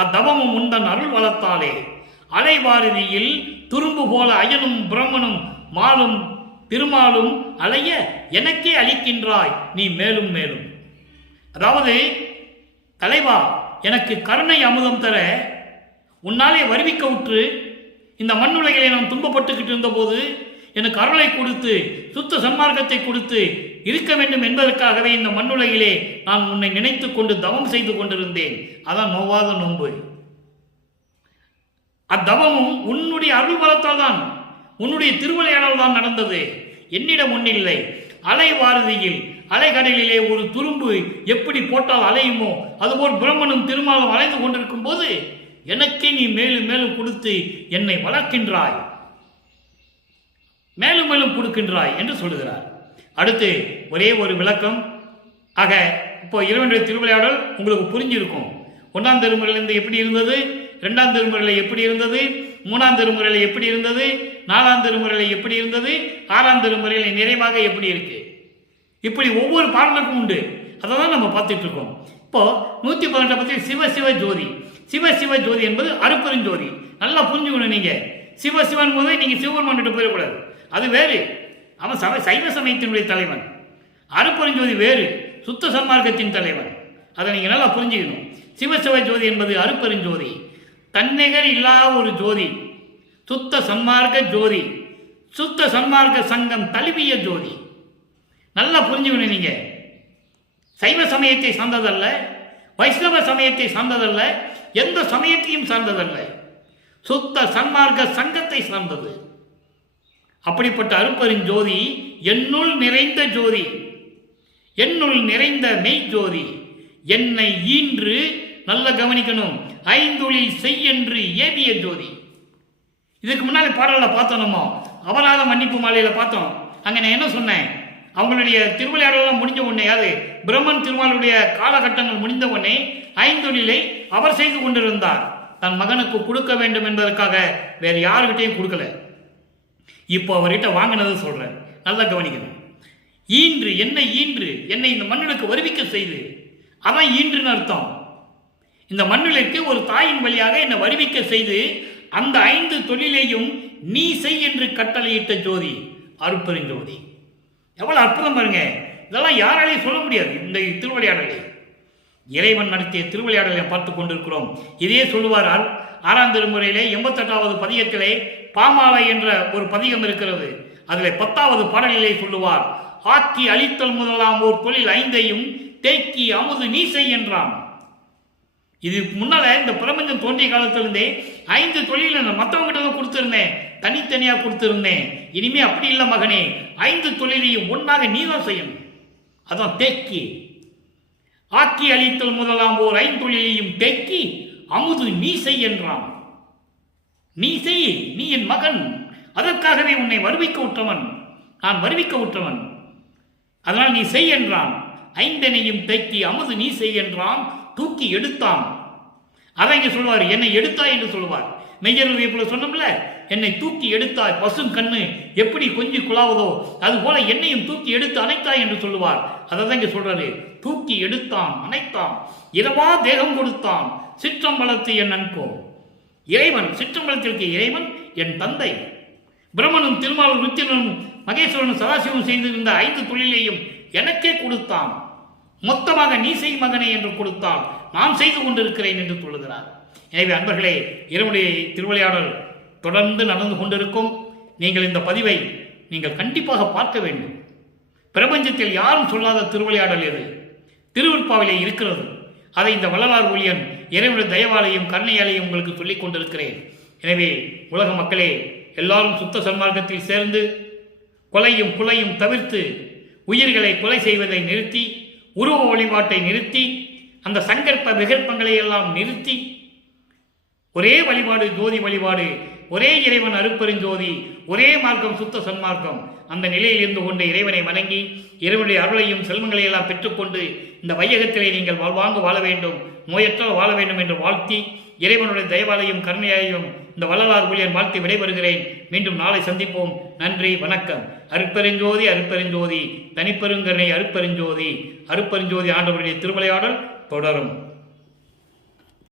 அத்தவமும் உந்தன் அருள் வளத்தாலே அலைவாரதியில் துரும்பு போல அயனும் பிரம்மனும் மாலும் திருமாலும் அலைய எனக்கே அளிக்கின்றாய் நீ மேலும் மேலும். அதாவது தலைவா, எனக்கு கருணை அமுதம் தர உன்னாலே வருவிக்க உற்று இந்த மண்ணுலகிலே நான் துன்பப்பட்டுக்கிட்டு இருந்த போது எனக்கு அருளை கொடுத்து சுத்த சன்மார்க்கத்தை கொடுத்து இருக்க வேண்டும் என்பதற்காகவே இந்த மண்ணுலகிலே நான் உன்னை நினைத்துக் கொண்டு தவம் செய்து கொண்டிருந்தேன். அதான் நோவாத நோன்பு. அத்தவமும் உன்னுடைய அருள் பலத்தால் தான், உன்னுடைய திருவிளையாடல் தான் நடந்தது. என்னிடம் ஒன்றில்லை. அலைவாரதியில் அலைகடலிலே ஒரு துரும்பு எப்படி போட்டால் அலையுமோ அதுபோல் பிரம்மனும் திருமாலும் அலைந்து கொண்டிருக்கும் போது எனக்கே நீ மேலும் மேலும் கொடுத்து என்னை வளர்க்கின்றாய், மேலும் மேலும் கொடுக்கின்றாய் என்று சொல்லுகிறார். அடுத்து ஒரே ஒரு விளக்கம். ஆக இப்போ இறைவனுடைய திருவிளையாடல் உங்களுக்கு புரிஞ்சிருக்கும். 1ஆம் திருமுறையிலிருந்து எப்படி இருந்தது, 2ஆம் திருமுறையில் எப்படி இருந்தது, 3ஆம் திருமுறையில் எப்படி இருந்தது, 4ஆம் திருமுறையில் எப்படி இருந்தது, 6ஆம் திருமுறையில் நிறைவாக எப்படி இருக்கு. இப்படி ஒவ்வொரு பாடலுக்கும் உண்டு. அதை தான் நம்ம பார்த்துட்டு இருக்கோம். இப்போ 118 பற்றி சிவ சிவ ஜோதி. சிவ சிவ ஜோதி என்பது அருப்பெருஞ்சோதி. நல்லா புரிஞ்சுக்கணும். நீங்க சிவ சிவன் போது நீங்க சிவபெருமான் போயிடக்கூடாது, அது வேறு. அவன் சைவ சமயத்தினுடைய தலைவன். அருப்பெருஞ்சோதி வேறு. சுத்த சன்மார்க்கத்தின் தலைவன். அதை நீங்கள் நல்லா புரிஞ்சுக்கணும். சிவசிவ ஜோதி என்பது அருப்பெருஞ்சோதி, தன்னிகர் இல்லாத ஒரு ஜோதி, சுத்த சன்மார்க்க ஜோதி, சுத்த சன்மார்க்க சங்கம் தழுவிய ஜோதி. நல்லா புரிஞ்சுக்கணும். நீங்கள் சைவ சமயத்தை சார்ந்ததல்ல, வைஷ்ணவ சமயத்தை சார்ந்ததல்ல, எந்த சமயத்தையும் சார்ந்ததல்ல, சுத்த சன்மார்க்க சங்கத்தை சார்ந்தது. அப்படிப்பட்ட அருப்பெருஞ்சோதி என்னுள் நிறைந்த ஜோதி, என்னுள் நிறைந்த மெய் ஜோதி, என்னை ஈன்று நல்ல கவனிக்கணும், ஐந்தொழில் செய்யென்று ஏவிய ஜோதி. இதுக்கு முன்னாடி பாடலில் பார்த்தோம், நம்ம அபராத மன்னிப்பு மாலையில் பார்த்தோம். அங்கே நான் என்ன சொன்னேன், அவங்களுடைய திருவிளையாடலாம் முடிஞ்ச உடனே, அது பிரம்மன் திருமாலுடைய காலகட்டங்கள் முடிந்த உடனே ஐந்தொழிலை அவர் செய்து கொண்டிருந்தார். தன் மகனுக்கு கொடுக்க வேண்டும் என்பதற்காக வேறு யாருக்கிட்டையும் கொடுக்கல. இப்போ அவர்கிட்ட வாங்கினது சொல்றேன், நல்லா கவனிக்கணும். ஈன்று என்னை இந்த மண்ணுக்கு வருவிக்க செய்து, அதான் ஈன்றுன்னு அர்த்தம். இந்த மண்ணிற்கு ஒரு தாயின் வழியாக என்னை வருவிக்க செய்து அந்த 5 தொழிலையும் நீ செய் என்று கட்டளையிட்ட ஜோதி அருப்பெருஞ்சோதி. எவ்வளவு அற்புதம் பாருங்க. இதெல்லாம் யாராலையும் சொல்ல முடியாது. இந்த திருவிளையாடலை இறைவன் நடத்திய திருவிளையாடலை பார்த்து கொண்டிருக்கிறோம். இதே சொல்லுவார் 6ஆம் திருமுறையிலே 88வது பதிகத்திலே பாமாலை என்ற ஒரு பதிகம் இருக்கிறது. அதில் 10வது பாடலிலே சொல்லுவார், ஆக்கி அழித்தல் முதலாம் ஓர் தொழில் 5ஐயும் தேக்கி அமுது நீ செய் என்றான். இது முன்னால இந்த பிரபஞ்சம் தோன்றிய காலத்திலிருந்தே 5 தொழில் மற்றவங்கிட்ட தான் கொடுத்திருந்தேன், தனித்தனியாக கொடுத்திருந்தேன். இனிமே அப்படி இல்லை மகனே, 5 தொழிலையும் ஒன்றாக நீ தான் செய்யணும். அதான் தேக்கி. ஆக்கி அழித்தல் முதலாம் ஓர் 5 தொழிலையும் தேக்கி அமுது நீ செய் என்றான். நீ செய், நீ என் மகன், அதற்காகவே உன்னை வருவிக்க விட்டவன், நான் வருவிக்க விட்டவன், அதனால் நீ செய் என்றான். 5ஐயும் தேக்கி அமுது நீ செய் என்றான், தூக்கி எடுத்தான். அதை இங்கே சொல்லுவார், என்னை எடுத்தாய் என்று சொல்லுவார். மெய்யருள் வைப்புல சொன்னோம்ல, என்னை தூக்கி எடுத்தாய், பசும் கண்ணு எப்படி கொஞ்சி குழாவதோ அதுபோல என்னையும் தூக்கி எடுத்து அணைத்தாய் என்று சொல்லுவார். அதை தான் இங்கே சொல்றாரு, தூக்கி எடுத்தான், அணைத்தான், இரவா தேகம் கொடுத்தான், சிற்றம்பலத்து என் நன்கோ. இறைவன், சிற்றம்பலத்திற்கு இறைவன் என் தந்தை. பிரம்மனும் திருமாலும் ருத்திரனும் மகேஸ்வரனும் சதாசிவம் செய்திருந்த 5 தொழிலையும் எனக்கே கொடுத்தான். மொத்தமாக நீ செய் மகனே என்று கொடுத்தான், நான் செய்து கொண்டிருக்கிறேன் என்று சொல்லுகிறார். எனவே அன்பர்களே, இறைவனுடைய திருவிளையாடல் தொடர்ந்து நடந்து கொண்டிருக்கும். நீங்கள் இந்த பதிவை நீங்கள் கண்டிப்பாக பார்க்க வேண்டும். பிரபஞ்சத்தில் யாரும் சொல்லாத திருவிளையாடல் எது திருவிற்பாவிலே இருக்கிறது. அதை இந்த வள்ளலார் ஊழியன் இறைவனுடைய தயவாலையும் கருணையாலையும் உங்களுக்கு சொல்லிக் கொண்டிருக்கிறேன். எனவே உலக மக்களே, எல்லாரும் சுத்த சன்மார்க்கத்தில் சேர்ந்து கொலையும் புலையும் தவிர்த்து உயிர்களை கொலை செய்வதை நிறுத்தி, உருவ வழிபாட்டை நிறுத்தி, அந்த சங்கற்ப விகற்பங்களை எல்லாம் நிறுத்தி, ஒரே வழிபாடு ஜோதி வழிபாடு, ஒரே இறைவன் அருப்பெருஞ்சோதி, ஒரே மார்க்கம் சுத்த சன்மார்க்கம், அந்த நிலையில் இருந்து கொண்டு இறைவனை வணங்கி இறைவனுடைய அருளையும் செல்வங்களை எல்லாம் பெற்றுக்கொண்டு இந்த வையகத்திலே நீங்கள் வாழ்வாங்கு வாழ வேண்டும், நோயற்ற வாழ வேண்டும் என்று வாழ்த்தி இறைவனுடைய தயவாலையும் கருணையாலையும் இந்த வள்ளலார் ஊழியர் வாழ்த்தி விடைபெறுகிறேன். மீண்டும் நாளை சந்திப்போம். நன்றி, வணக்கம். அருப்பெருஞ்சோதி அருப்பெருஞ்சோதி, தனிப்பெருங்கருணை அருப்பெருஞ்சோதி. அருப்பெருஞ்சோதி ஆண்டவருடைய திருவிளையாடல் தொடரும்.